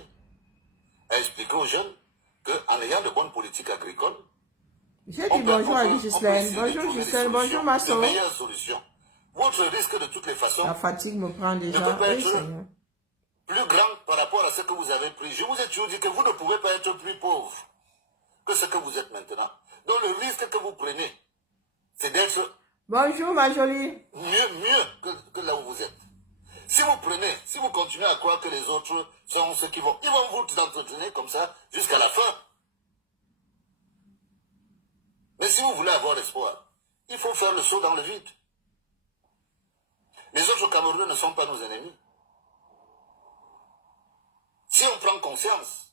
à expliquer aux jeunes qu'en ayant de bonnes politiques agricoles, J'ai dit bonjour à Gislaine. Bonjour Gislaine, bonjour ma de soeur. meilleures solutions. Votre risque de toutes les façons La fatigue me prend ne déjà. peut pas Oui, être Seigneur. plus grand par rapport à ce que vous avez pris. Je vous ai toujours dit que vous ne pouvez pas être plus pauvre que ce que vous êtes maintenant. Donc le risque que vous prenez, c'est d'être Bonjour ma jolie. mieux que là où vous êtes. Si vous continuez à croire que les autres sont ceux qui vont, ils vont vous entretenir comme ça jusqu'à la fin. Mais si vous voulez avoir espoir, il faut faire le saut dans le vide. Les autres Camerounais ne sont pas nos ennemis. Si on prend conscience,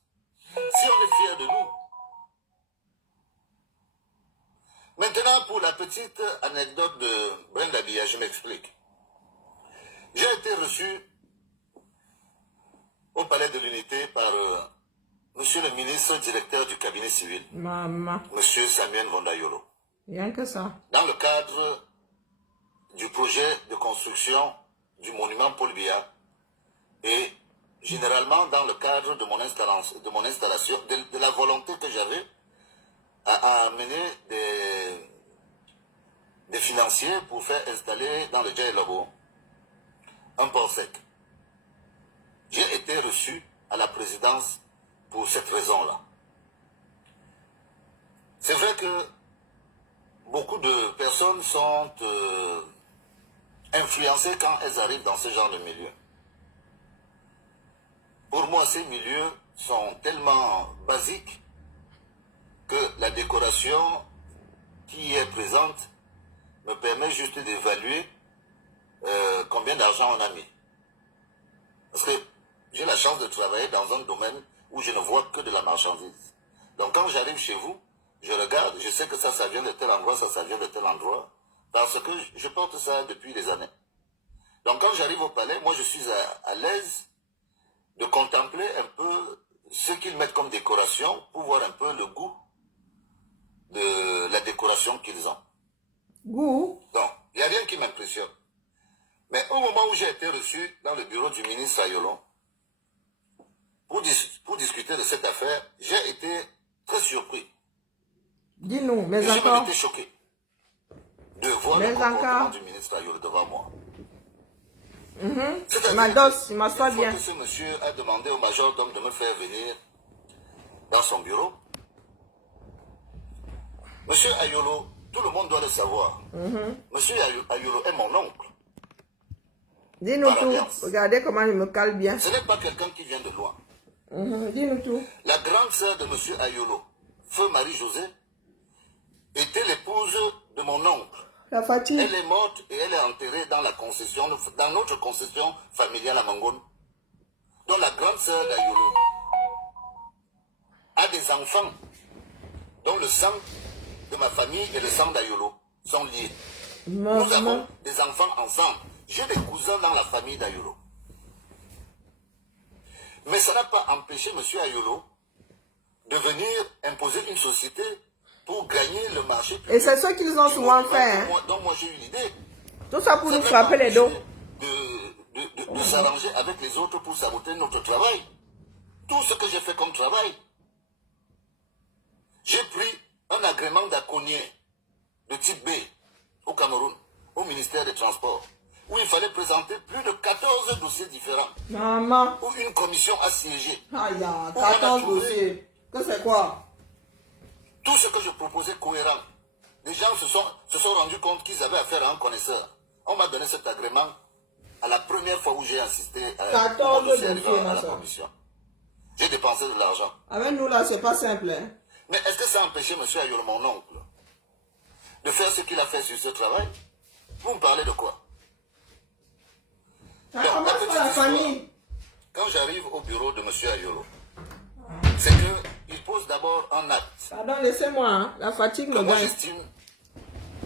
si on est fier de nous. Maintenant, pour la petite anecdote de Brenda Biya, je m'explique. J'ai été reçu au Palais de l'Unité par Monsieur le ministre directeur du cabinet civil, Maman. Monsieur Samuel Vondayolo, Rien que ça. dans le cadre du projet de construction du monument Paul Biya et généralement dans le cadre de mon installation, de la volonté que j'avais à amener des financiers pour faire installer dans le Djaï Labo un port sec. J'ai été reçu à la présidence pour cette raison-là. C'est vrai que beaucoup de personnes sont influencées quand elles arrivent dans ce genre de milieu. Pour moi, ces milieux sont tellement basiques que la décoration qui y est présente me permet juste d'évaluer combien d'argent on a mis. Parce que j'ai la chance de travailler dans un domaine où je ne vois que de la marchandise. Donc quand j'arrive chez vous, je regarde, je sais que ça vient de tel endroit, ça vient de tel endroit, parce que je porte ça depuis des années. Donc quand j'arrive au palais, moi je suis à l'aise de contempler un peu ce qu'ils mettent comme décoration pour voir un peu le goût de la décoration qu'ils ont. Goût. Donc, il n'y a rien qui m'impressionne. Mais au moment où j'ai été reçu dans le bureau du ministre Ayolo, pour discuter de cette affaire, j'ai été très surpris. Dis-nous, mais J'ai encore. été choqué de voir Mais le comportement encore. du ministre Ayolo devant moi. Ma dose, il m'assoit Une fois bien. que ce monsieur a demandé au majordome de me faire venir dans son bureau, Monsieur Ayolo, tout le monde doit le savoir. Monsieur Ayolo est mon oncle. Dis-nous Par tout. ambiance. Regardez comment il me cale bien. Ce n'est pas quelqu'un qui vient de loin. Dis-nous tout. La grande sœur de Monsieur Ayolo, Feu Marie-José, était l'épouse de mon oncle. La fatigue. Elle est morte et elle est enterrée dans dans notre concession familiale à Mangone. Donc la grande sœur d'Ayolo a des enfants dont le sang de ma famille et le sang d'Ayolo sont liés. Nous avons Maman. des enfants ensemble. J'ai des cousins dans la famille d'Ayolo. Mais ça n'a pas empêché M. Ayolo de venir imposer une société pour gagner le marché public. Et c'est ce qu'ils ont souvent fait. Hein. Donc moi j'ai eu l'idée. Tout ça pour Ça nous n'a frapper pas les dos. empêché de s'arranger avec les autres pour saboter notre travail. Tout ce que j'ai fait comme travail. J'ai pris un agrément d'accoigné de type B au Cameroun, au ministère des Transports, où il fallait présenter plus de 14 dossiers différents, Maman. où une commission a siégé. Aïe, On a 14 trouvé dossiers. Que c'est quoi? tout ce que je proposais cohérent. Les gens se sont rendus compte qu'ils avaient affaire à un connaisseur. On m'a donné cet agrément à la première fois où j'ai assisté à 14 dossiers, ma la soeur. commission. J'ai dépensé de l'argent. Avec nous là, c'est pas simple. Hein. Mais est-ce que ça a empêché M. Ayolo, mon oncle, de faire ce qu'il a fait sur ce travail? Vous me parlez de quoi? Ça Bon, commence par la famille. Quand j'arrive au bureau de M. Ayolo, c'est qu'il pose d'abord un acte Pardon, laissez-moi. Hein. La fatigue que me moi donne. j'estime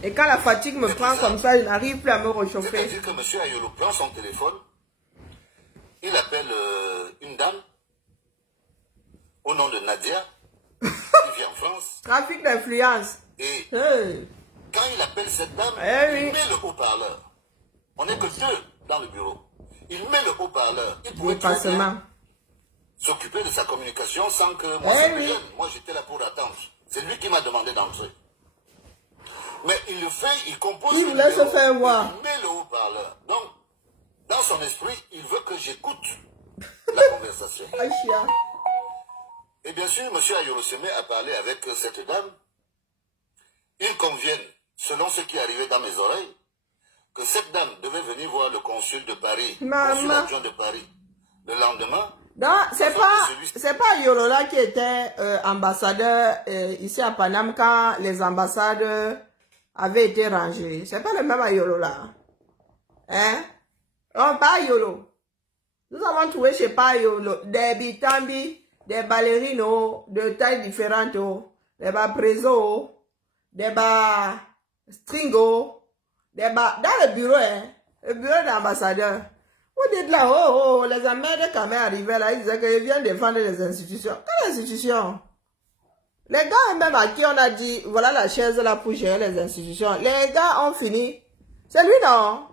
Et quand la fatigue me prend comme ça, il n'arrive plus à me réchauffer. C'est-à-dire que M. Ayolo prend son téléphone, il appelle une dame au nom de Nadia, qui vit en France. Trafic d'influence. Et Hey. quand il appelle cette dame, oui. il met le haut-parleur. On n'est que deux dans le bureau. Il met le haut-parleur. Il pouvait très bien s'occuper de sa communication sans que moi, je jeune. Moi, j'étais là pour attendre. C'est lui qui m'a demandé d'entrer. Mais il le fait, il compose. Il voulait se faire voir. Il met le haut-parleur. Donc, dans son esprit, il veut que j'écoute la conversation. Et bien sûr, M. Ayolo se met à parler avec cette dame. Ils conviennent, selon ce qui arrivait dans mes oreilles, que cette dame devait venir voir le consul de Paris, consul adjoint de Paris, le lendemain. Non, c'est pas Yolola qui était ambassadeur ici à Paname quand les ambassades avaient été rangées. C'est pas le même Yolola. Hein? Non, pas Yolo. Nous avons trouvé chez Payolo des bitambi, des ballerinos de tailles différentes, des bas présos, des bas stringos, des bas dans le bureau, hein, le bureau d'ambassadeur. Vous dites là, oh, les Américains quand même arrivaient là, ils disaient qu'ils viennent défendre les institutions. Quelle institution? Les gars même à qui on a dit, voilà la chaise là pour gérer les institutions. Les gars ont fini. C'est lui non?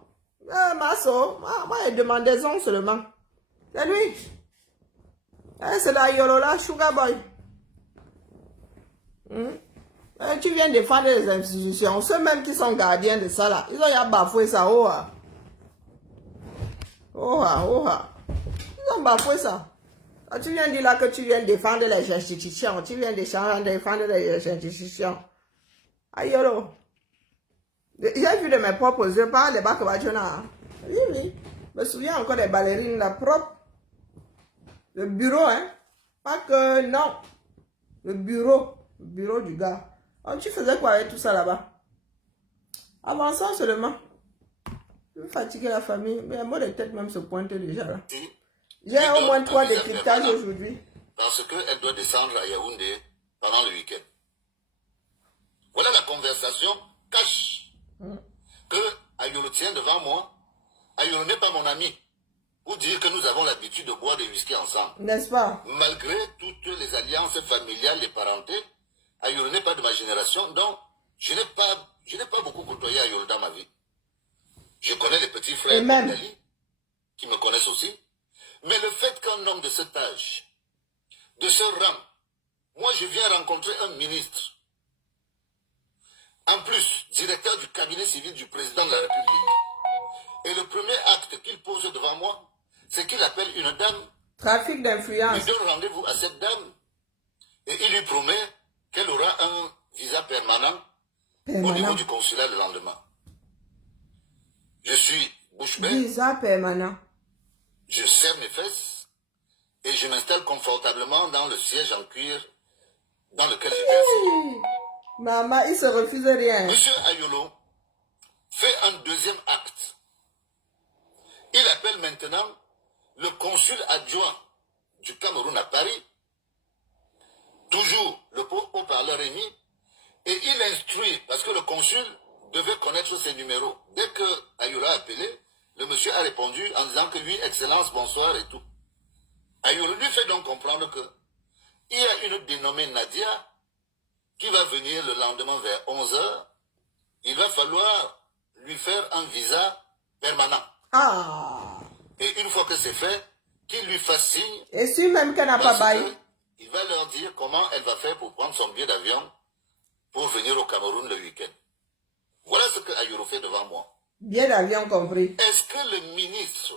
Masso, moi il demande des ondes seulement. C'est lui. C'est la Yolola Sugar Boy. Tu viens défendre les institutions. Ceux même qui sont gardiens de ça là, ils ont ya bafoué ça. Ils ont bafoué ça. Quand tu viens dire là que tu viens défendre les institutions, tu viens défendre les institutions. Ayolo. J'ai vu de mes propres yeux, pas les bacs bachona. Oui. Je me souviens encore des ballerines là propres. Le bureau, hein. Pas que, non. Le bureau du gars. Oh, tu faisais quoi avec tout ça là-bas? Avançons seulement. Je vais fatiguer la famille. Mais un mot de tête même se pointe déjà là. J'ai au moins 3 décryptages aujourd'hui. Parce qu'elle doit descendre à Yaoundé pendant le week-end. Voilà la conversation cache que Ayolo tient devant moi. Ayolo n'est pas mon ami. Pour dire que nous avons l'habitude de boire des whisky ensemble. N'est-ce pas? Malgré toutes les alliances familiales, les parentés, Ayolo n'est pas de ma génération, donc je n'ai pas beaucoup côtoyé Ayolo dans ma vie. Je connais les petits frères d'Ali, qui me connaissent aussi. Mais le fait qu'un homme de cet âge, de ce rang, moi je viens rencontrer un ministre, en plus, directeur du cabinet civil du président de la République. Et le premier acte qu'il pose devant moi, c'est qu'il appelle une dame. Trafic d'influence. Il donne rendez-vous à cette dame. Et il lui promet qu'elle aura un visa permanent au niveau du consulat le lendemain. Je suis bouche bée. Visa permanent. Je serre mes fesses et je m'installe confortablement dans le siège en cuir dans lequel j'étais assis. Maman, il se refuse rien. Monsieur Ayolo fait un deuxième acte. Il appelle maintenant le consul adjoint du Cameroun à Paris, toujours le haut-parleur Rémi, et il instruit, parce que le consul devait connaître ses numéros. Dès que Ayolo a appelé, le monsieur a répondu en disant que oui, excellence, bonsoir et tout. Ayolo lui fait donc comprendre que il y a une dénommée Nadia qui va venir le lendemain vers 11h. Il va falloir lui faire un visa permanent. Et une fois que c'est fait, qu'il lui fasse signe. Et si même qu'elle n'a pas baillé, il va leur dire comment elle va faire pour prendre son billet d'avion pour venir au Cameroun le week-end. Voilà ce que Ayolo fait devant moi. Billet d'avion compris. Est-ce que le ministre,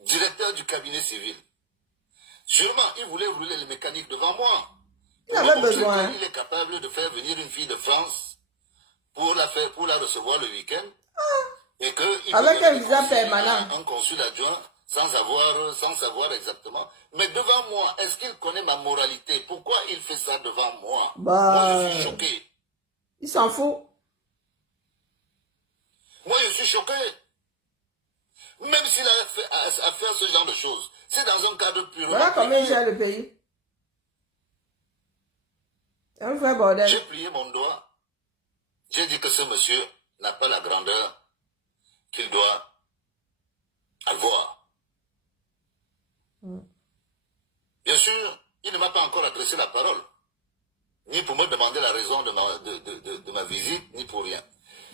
directeur du cabinet civil, sûrement il voulait rouler les mécaniques devant moi. Il avait besoin. Il est capable de faire venir une fille de France pour la recevoir le week-end. Et que avec un visa permanent. Un consul adjoint sans savoir exactement. Mais devant moi, est-ce qu'il connaît ma moralité? Pourquoi il fait ça devant moi? Moi, je suis choqué. Il s'en fout. Moi, je suis choqué. Même s'il a fait à faire ce genre de choses, c'est dans un cadre purement... Voilà combien il gère le pays. C'est un vrai bordel. J'ai plié mon doigt. j'ai dit que ce monsieur n'a pas la grandeur qu'il doit avoir. Bien sûr, il ne m'a pas encore adressé la parole, ni pour me demander la raison de ma visite, ni pour rien.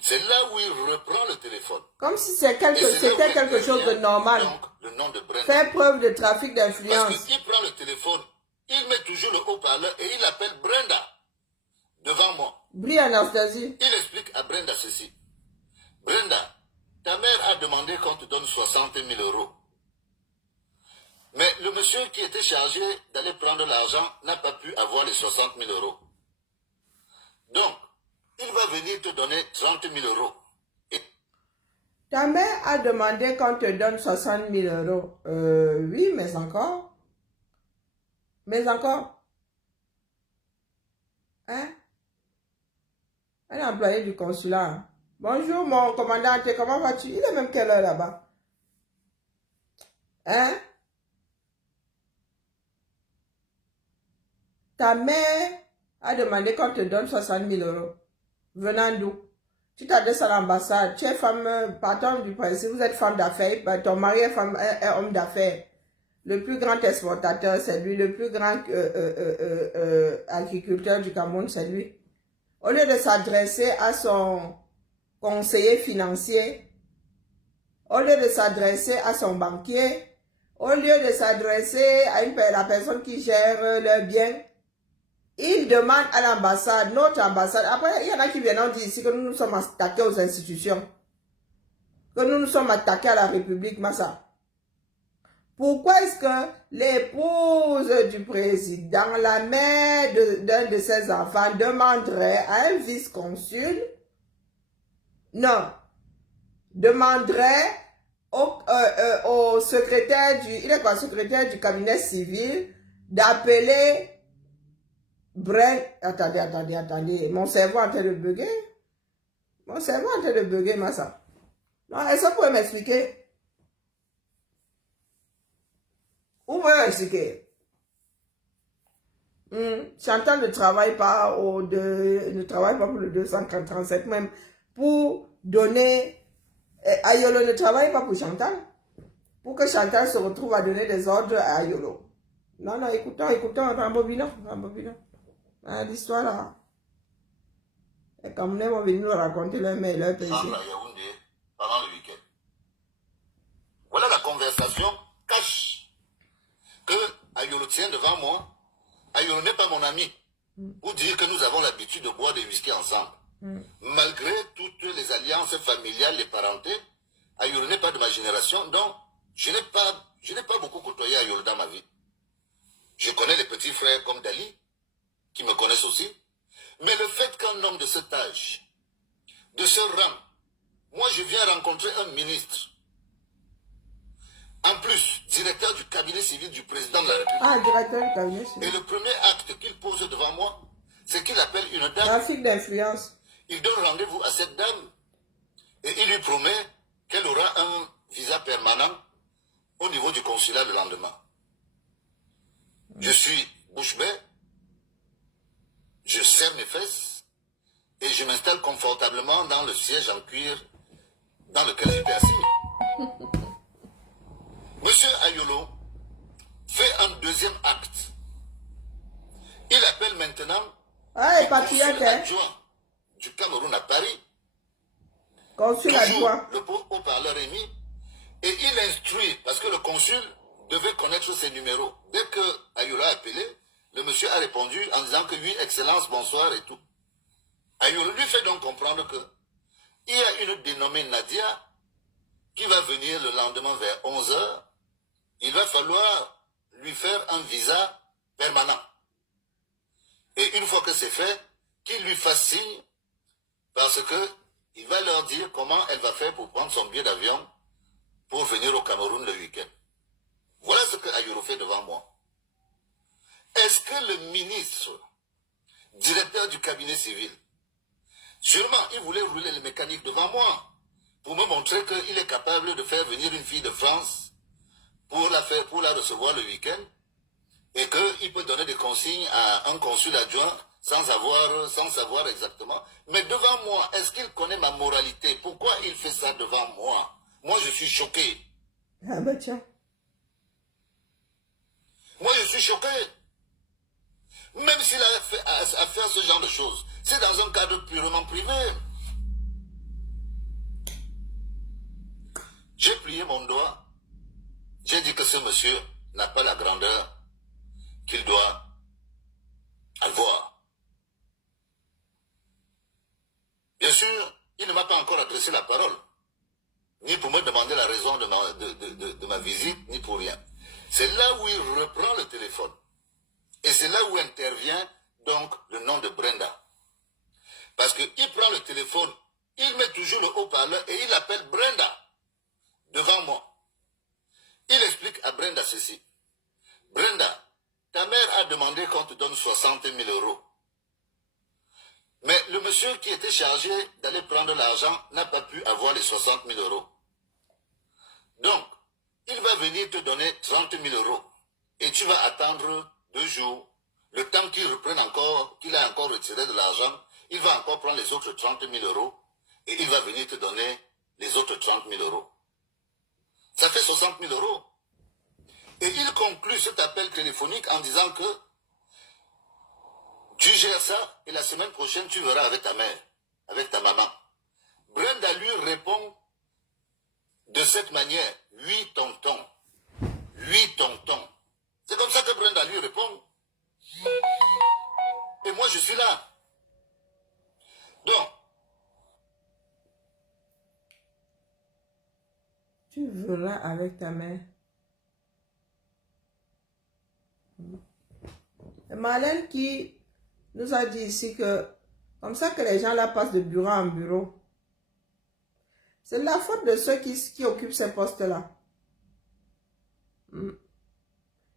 C'est là où il reprend le téléphone. Comme si c'était quelque chose de normal. Donc, le nom de Brenda. Faire preuve de trafic d'influence. Parce qu'il prend le téléphone, il met toujours le haut-parleur et il appelle Brenda devant moi. Brie Anastasie. Il explique à Brenda ceci. Brenda, ta mère a demandé qu'on te donne 60 000 €. Mais le monsieur qui était chargé d'aller prendre l'argent n'a pas pu avoir les 60 000 €. Donc, il va venir te donner 30 000 €. Et... Ta mère a demandé qu'on te donne 60 000 €. Oui, mais encore. Mais encore. Hein? Un employé du consulat. Bonjour, mon commandant, comment vas-tu? Il est même quelle heure là-bas? Hein? Ta mère a demandé qu'on te donne 60 000 €. Venant d'où? Tu t'adresses à l'ambassade. Tu es femme, pardon du principe, vous êtes femme d'affaires. Ton mari est homme d'affaires. Le plus grand exportateur, c'est lui. Le plus grand agriculteur du Cameroun, c'est lui. Au lieu de s'adresser à son conseiller financier, au lieu de s'adresser à son banquier, au lieu de s'adresser à la personne qui gère leurs biens, il demande à l'ambassade, notre ambassade. Après, il y en a qui viennent dire ici que nous nous sommes attaqués aux institutions, que nous nous sommes attaqués à la République, Massa. Pourquoi est-ce que l'épouse du président, la mère d'un de ses enfants, demanderait à un vice-consul, non, demanderait au secrétaire il est quoi, secrétaire du cabinet civil, d'appeler attendez, mon cerveau est en train de bugger. Mon cerveau est en train de bugger, Massa. Non, est-ce que vous pouvez m'expliquer? Où va expliquer? Chantal ne travaille pas pour le 237 même pour donner. Ayolo ne travaille pas pour Chantal. Pour que Chantal se retrouve à donner des ordres à Ayolo. Non, écoutons, rembobinons. L'histoire là. Et comme on vont venir nous raconter leur mail, leur pays. Pendant le week-end. Voilà la conversation cache que Ayolo tient devant moi. Ayolo n'est pas mon ami. Pour dire que nous avons l'habitude de boire des whisky ensemble. Malgré toutes les alliances familiales, les parentés, Ayolo n'est pas de ma génération, donc je n'ai pas beaucoup côtoyé Ayolo dans ma vie. Je connais les petits frères comme Dali, qui me connaissent aussi. Mais le fait qu'un homme de cet âge, de ce rang, moi je viens rencontrer un ministre, en plus, directeur du cabinet civil du président de la République. Ah, directeur du cabinet civil. Et le premier acte qu'il pose devant moi, c'est qu'il appelle une dame. Trafic d'influence. Il donne rendez-vous à cette dame et il lui promet qu'elle aura un visa permanent au niveau du consulat le lendemain. Je suis bouche bée, je serre mes fesses et je m'installe confortablement dans le siège en cuir dans lequel j'étais assis. Monsieur Ayolo fait un deuxième acte. Il appelle maintenant le consul adjoint du Cameroun à Paris. Consul adjoint. Le haut-parleur est mis et il instruit, parce que le consul devait connaître ses numéros. Dès que Ayolo a appelé, le monsieur a répondu en disant que oui, excellence, bonsoir et tout. Ayolo lui fait donc comprendre que il y a une dénommée Nadia qui va venir le lendemain vers 11 h. Il va falloir lui faire un visa permanent. Et une fois que c'est fait, qu'il lui fasse signe, parce que il va leur dire comment elle va faire pour prendre son billet d'avion pour venir au Cameroun le week-end. Voilà ce que Ayolo fait devant moi. Est-ce que le ministre, directeur du cabinet civil, sûrement il voulait rouler les mécaniques devant moi pour me montrer qu'il est capable de faire venir une fille de France pour la recevoir le week-end et qu'il peut donner des consignes à un consul adjoint sans savoir exactement. Mais devant moi, est-ce qu'il connaît ma moralité? Pourquoi il fait ça devant moi? Moi, je suis choqué. Ah bah tiens. Moi, je suis choqué. Même s'il a fait à faire ce genre de choses, c'est dans un cadre purement privé. J'ai plié mon doigt. J'ai dit que ce monsieur n'a pas la grandeur qu'il doit avoir. Bien sûr, il ne m'a pas encore adressé la parole, ni pour me demander la raison de ma visite, ni pour rien. C'est là où il reprend le téléphone. Et c'est là où intervient donc le nom de Brenda. Parce qu'il prend le téléphone, il met toujours le haut-parleur et il appelle Brenda devant moi. Il explique à Brenda ceci. Brenda, ta mère a demandé qu'on te donne 60 000 €. Mais le monsieur qui était chargé d'aller prendre l'argent n'a pas pu avoir les 60 000 €. Donc, il va venir te donner 30 000 € et tu vas attendre 2 jours. Le temps qu'il reprenne encore, qu'il a encore retiré de l'argent, il va encore prendre les autres 30 000 € et il va venir te donner les autres 30 000 €. Ça fait 60 000 €. Et il conclut cet appel téléphonique en disant que tu gères ça et la semaine prochaine tu verras avec ta mère, avec ta maman. Brenda lui répond de cette manière, oui tonton, oui tonton. C'est comme ça que Brenda lui répond. Et moi je suis là. Donc, Tu verras avec ta mère. Marlène qui nous a dit ici que comme ça que les gens là passent de bureau en bureau. C'est la faute de ceux qui occupent ces postes-là.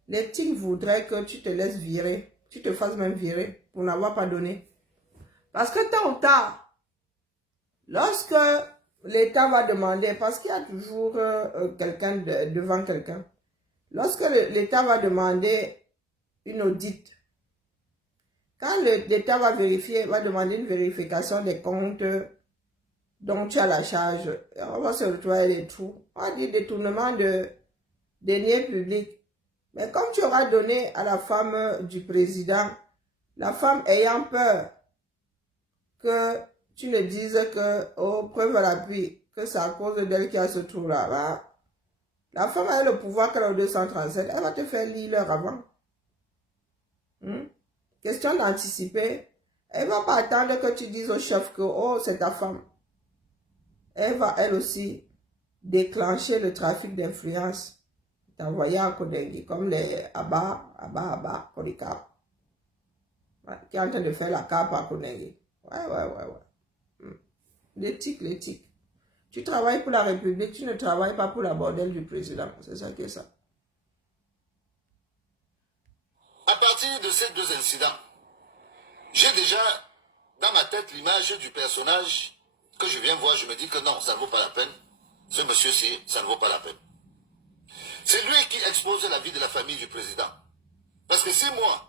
L'éthique voudrait que tu te laisses virer. Tu te fasses même virer pour n'avoir pas donné. Parce que tôt ou tard, lorsque l'État va demander, parce qu'il y a toujours quelqu'un devant quelqu'un, lorsque l'État va demander une audite, quand l'État va vérifier, va demander une vérification des comptes dont tu as la charge, on va se retrouver avec des trous. On va dire détournement de deniers publics. Mais comme tu auras donné à la femme du président, la femme ayant peur que tu ne dises que, oh, preuve à l'appui, que c'est à cause d'elle qui a ce trou-là, la femme a le pouvoir qu'elle a au 237, elle va te faire lire l'heure avant. Question d'anticiper. Elle ne va pas attendre que tu dises au chef que, oh, c'est ta femme. Elle va, elle aussi, déclencher le trafic d'influence. T'envoyer à Kodengi, comme les Abba, Kodika, qui est en train de faire la cape à Kodengi. Ouais. L'éthique. Tu travailles pour la République, tu ne travailles pas pour la bordelle du président. C'est ça qui est ça. à partir de ces deux incidents, j'ai déjà dans ma tête l'image du personnage que je viens voir. Je me dis que non, ça ne vaut pas la peine. Ce monsieur-ci, ça ne vaut pas la peine. C'est lui qui expose la vie de la famille du président. Parce que si moi,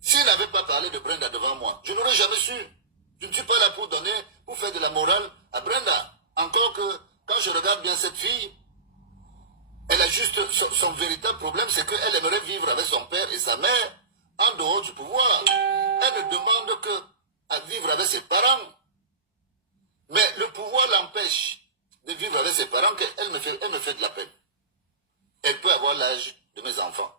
s'il n'avait pas parlé de Brenda devant moi, je n'aurais jamais su. Je ne suis pas là pour donner, pour faire de la morale à Brenda. Encore que, quand je regarde bien cette fille, elle a juste, son véritable problème, c'est qu'elle aimerait vivre avec son père et sa mère en dehors du pouvoir. Elle ne demande que à vivre avec ses parents. Mais le pouvoir l'empêche de vivre avec ses parents, qu'elle me fait de la peine. Elle peut avoir l'âge de mes enfants.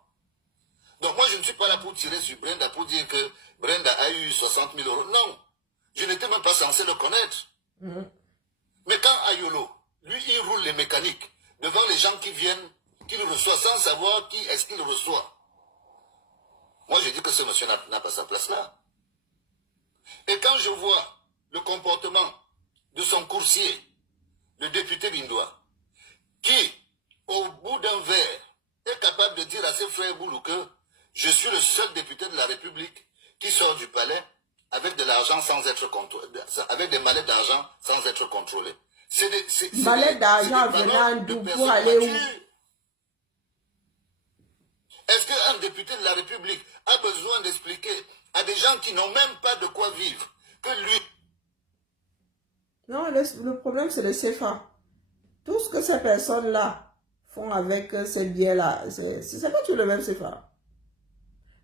Donc moi, je ne suis pas là pour tirer sur Brenda, pour dire que Brenda a eu 60 000 €. Non, je n'étais même pas censé le connaître. Mais quand Ayolo, lui, il roule les mécaniques devant les gens qui viennent, qu'il reçoit sans savoir qui est-ce qu'il reçoit. Moi, je dis que ce monsieur n'a pas sa place là. Et quand je vois le comportement de son coursier, le député Bindoua, qui, au bout d'un verre, est capable de dire à ses frères Boulou que je suis le seul député de la République qui sort du palais avec de l'argent sans être contrôlé, avec des mallettes d'argent sans être contrôlé. Mallettes d'argent venant d'où pour aller où? Est-ce qu'un député député de la République a besoin d'expliquer à des gens qui n'ont même pas de quoi vivre que lui... Non, le problème, c'est le CFA. Tout ce que ces personnes-là font avec ces biens-là, c'est pas tout le même CFA.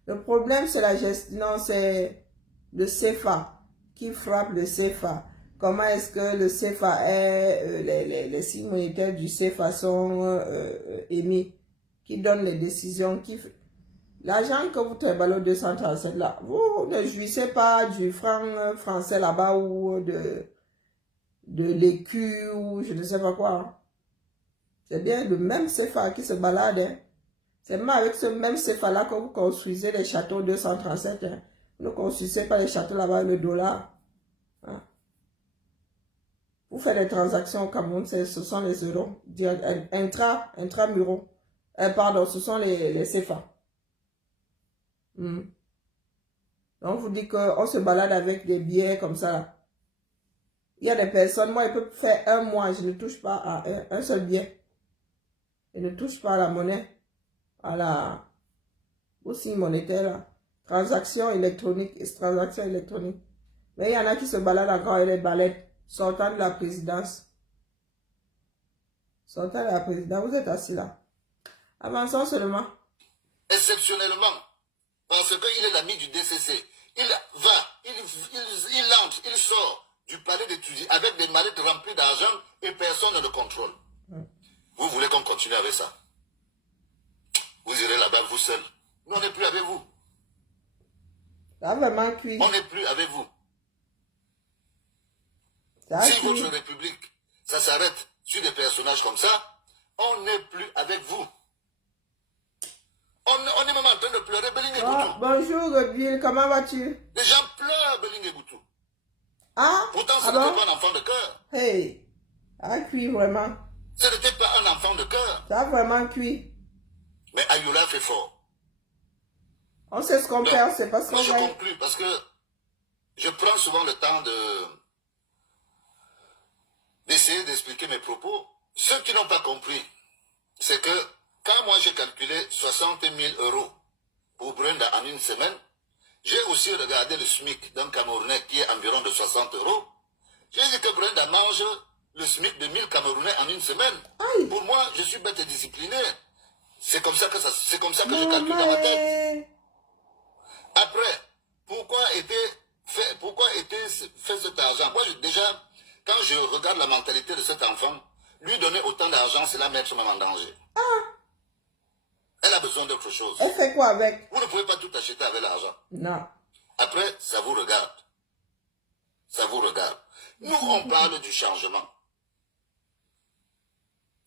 Le problème, c'est la gestion, non, c'est le CFA qui frappe le CFA. Comment est-ce que le CFA est, les signes monétaires du CFA sont émis, qui donne les décisions, qui... L'argent que vous travaillez au 237 là, vous ne jouissez pas du franc français là-bas ou de l'écu ou je ne sais pas quoi. C'est bien le même CFA qui se balade. Hein. C'est même avec ce même CFA-là que vous construisez les châteaux 237. Hein. Vous ne construisez pas les châteaux là-bas avec le dollar. Hein. Vous faites des transactions au Cameroun, ce sont les euros. Intramuraux. Pardon, ce sont les CFA. Donc, vous dites qu'on se balade avec des billets comme ça. Là. Il y a des personnes, moi, ils peuvent faire un mois, je ne touche pas à un seul billet. Je ne touche pas à la monnaie, à la aussi monétaire, là. Transaction électronique. Mais il y en a qui se baladent encore avec les ballettes, sortant de la présidence. Sortant de la présidence, vous êtes assis là. Avançons seulement. Exceptionnellement, parce qu'il est l'ami du DCC, il va, il entre, il sort du palais d'étudier avec des mallettes remplies d'argent et personne ne le contrôle. Vous voulez qu'on continue avec ça? Vous irez là-bas vous seul. Nous, on n'est plus avec vous. Ça vraiment cuit. On n'est plus avec vous. Si votre république, ça s'arrête sur des personnages comme ça, on n'est plus avec vous. On est même en train de pleurer Belling et Goutou. Bonjour Godville, comment vas-tu? Les gens pleurent Belling et Goutou. Ah? Pourtant, ce n'était pas un enfant de cœur. Hey, ça a cuit vraiment. Ce n'était pas un enfant de cœur. Ça a vraiment cuit. Mais Ayoula fait fort. On sait ce qu'on perd, on sait pas ce qu'on gagne. gagne. Je conclue parce que je prends souvent le temps d'essayer d'expliquer mes propos. Ceux qui n'ont pas compris, c'est que quand moi j'ai calculé 60 000 € pour Brenda en une semaine, j'ai aussi regardé le SMIC d'un Camerounais qui est environ de 60 €. J'ai dit que Brenda mange le SMIC de 1000 Camerounais en une semaine. Aïe. Pour moi, je suis bête et discipliné. C'est comme ça que je calcule dans ma tête. Après, pourquoi était fait cet argent? Moi, déjà, quand je regarde la mentalité de cet enfant, lui donner autant d'argent, c'est la mettre même en danger. Elle a besoin d'autre chose. Elle fait quoi avec? Vous ne pouvez pas tout acheter avec l'argent. Non. Après, ça vous regarde. Ça vous regarde. Nous, on parle du changement.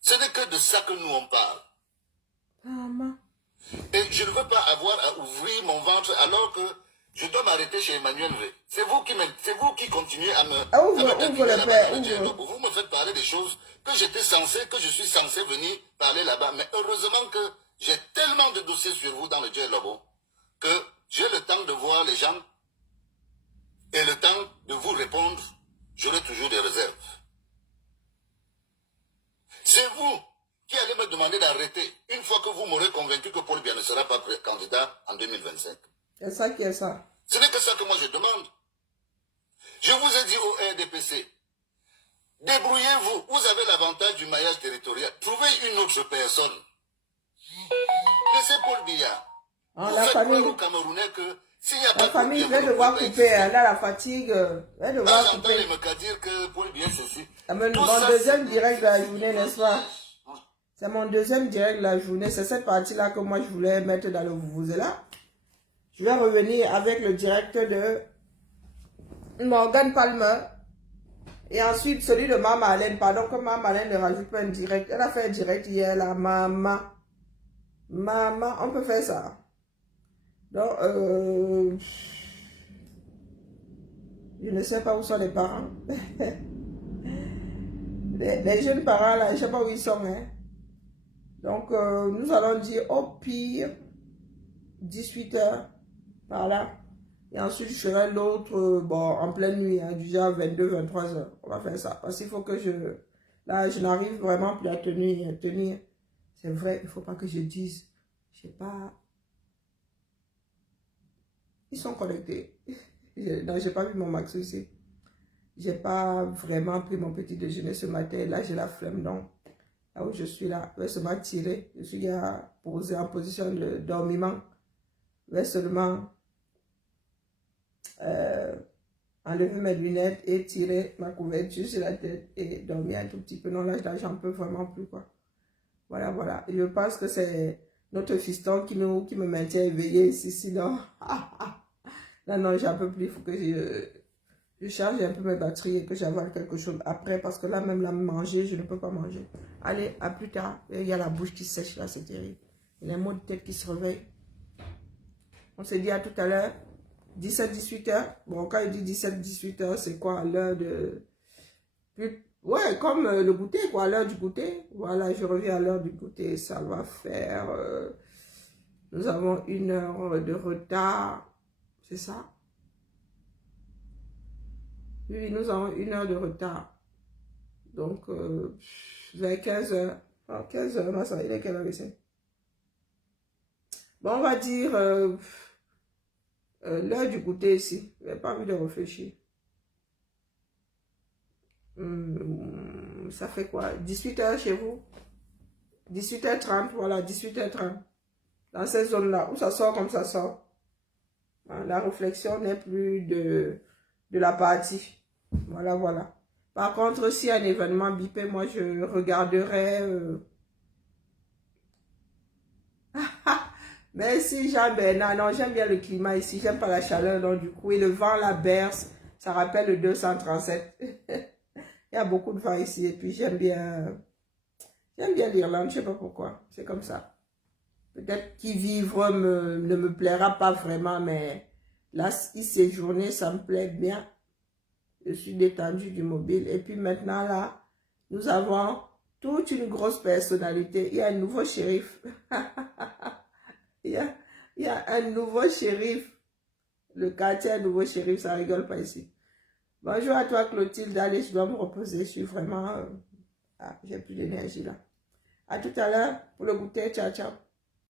Ce n'est que de ça que nous, on parle. Maman. Et je ne veux pas avoir à ouvrir mon ventre alors que je dois m'arrêter chez Emmanuel V. C'est vous qui continuez à me... Vous me faites parler des choses que je suis censé venir parler là-bas. Mais heureusement que j'ai tellement de dossiers sur vous dans le Dieu Lobo que j'ai le temps de voir les gens et le temps de vous répondre. J'aurai toujours des réserves. C'est vous qui allez me demander d'arrêter une fois que vous m'aurez convaincu que Paul Biya ne sera pas candidat en 2025. C'est ça qui est ça. Ce n'est que ça que moi je demande. Je vous ai dit au RDPC, débrouillez-vous. Vous avez l'avantage du maillage territorial. Trouvez une autre personne. Laissez Paul Biya. Vous faites croire aux Camerounais que s'il n'y a pas la famille va devoir couper. Là, la fatigue va devoir couper. J'entends me dire que Paul Biya ceci. Mon deuxième direct de la journée, n'est-ce pas? C'est mon deuxième direct de la journée. C'est cette partie-là que moi, je voulais mettre dans le Vuvuzela. Je vais revenir avec le direct de Morgan Palmer. Et ensuite, celui de Maman Alain. Pardon que Maman Alain ne rajoute pas un direct. Elle a fait un direct hier, là. Maman, on peut faire ça. Donc, je ne sais pas où sont les parents. les jeunes parents, là, je ne sais pas où ils sont, hein. Donc, nous allons dire au pire 18 h par là. Et ensuite, je ferai l'autre, en pleine nuit, hein, du genre 22, 23 h. On va faire ça. Parce qu'il faut que là, je n'arrive vraiment plus à tenir. C'est vrai, il ne faut pas que je dise. Je sais pas. Ils sont connectés. Non, j'ai pas vu mon Max ici. J'ai pas vraiment pris mon petit déjeuner ce matin. Là, j'ai la flemme, donc. Là où je suis là, je vais seulement tirer. Je suis posé en position de dormiment. Je vais seulement enlever mes lunettes et tirer ma couverture sur la tête et dormir un tout petit peu. Non, là, j'en peux vraiment plus, quoi. Voilà, voilà. Et je pense que c'est notre fiston qui me maintient éveillé ici, sinon. Là, non, j'en peux plus. Il faut que je charge un peu mes batteries et que j'avale quelque chose après, parce que là, même là, manger, je ne peux pas manger. Allez, à plus tard. Il y a la bouche qui sèche, là, c'est terrible. Il y a les maux de tête qui se réveillent. On se dit à tout à l'heure. 17-18 heures. Bon, quand il dit 17-18 heures, c'est quoi? L'heure de... Ouais, comme le goûter, quoi, l'heure du goûter. Voilà, je reviens à l'heure du goûter. Ça va faire... nous avons 1 heure de retard. C'est ça? Oui, nous avons 1 heure de retard. Donc, vers 15 heures. Ah, 15 heures, non, ça, il est quelle heure ici? Bon, on va dire l'heure du goûter ici. Je n'ai pas envie de réfléchir. Ça fait quoi? 18 heures chez vous? 18h30, voilà, 18h30. Dans ces zones-là, où ça sort comme ça sort. La réflexion n'est plus de la partie. Voilà, voilà. Par contre, s'il y a un événement bipé, moi, je regarderai... Merci Jean-Bernard. Non, j'aime bien le climat ici. J'aime pas la chaleur, donc du coup. Et le vent la berce. Ça rappelle le 237. Il y a beaucoup de vent ici. Et puis, j'aime bien l'Irlande. Je sais pas pourquoi. C'est comme ça. Peut-être qu'y vivre ne me plaira pas vraiment, mais là, y séjourner, ça me plaît bien. Je suis détendue du mobile. Et puis maintenant, là, nous avons toute une grosse personnalité. Il y a un nouveau shérif. Il y a un nouveau shérif. Le quartier, un nouveau shérif, ça rigole pas ici. Bonjour à toi, Clotilde. Allez, je dois me reposer. Je suis vraiment... j'ai plus d'énergie là. À tout à l'heure pour le goûter. Ciao, ciao.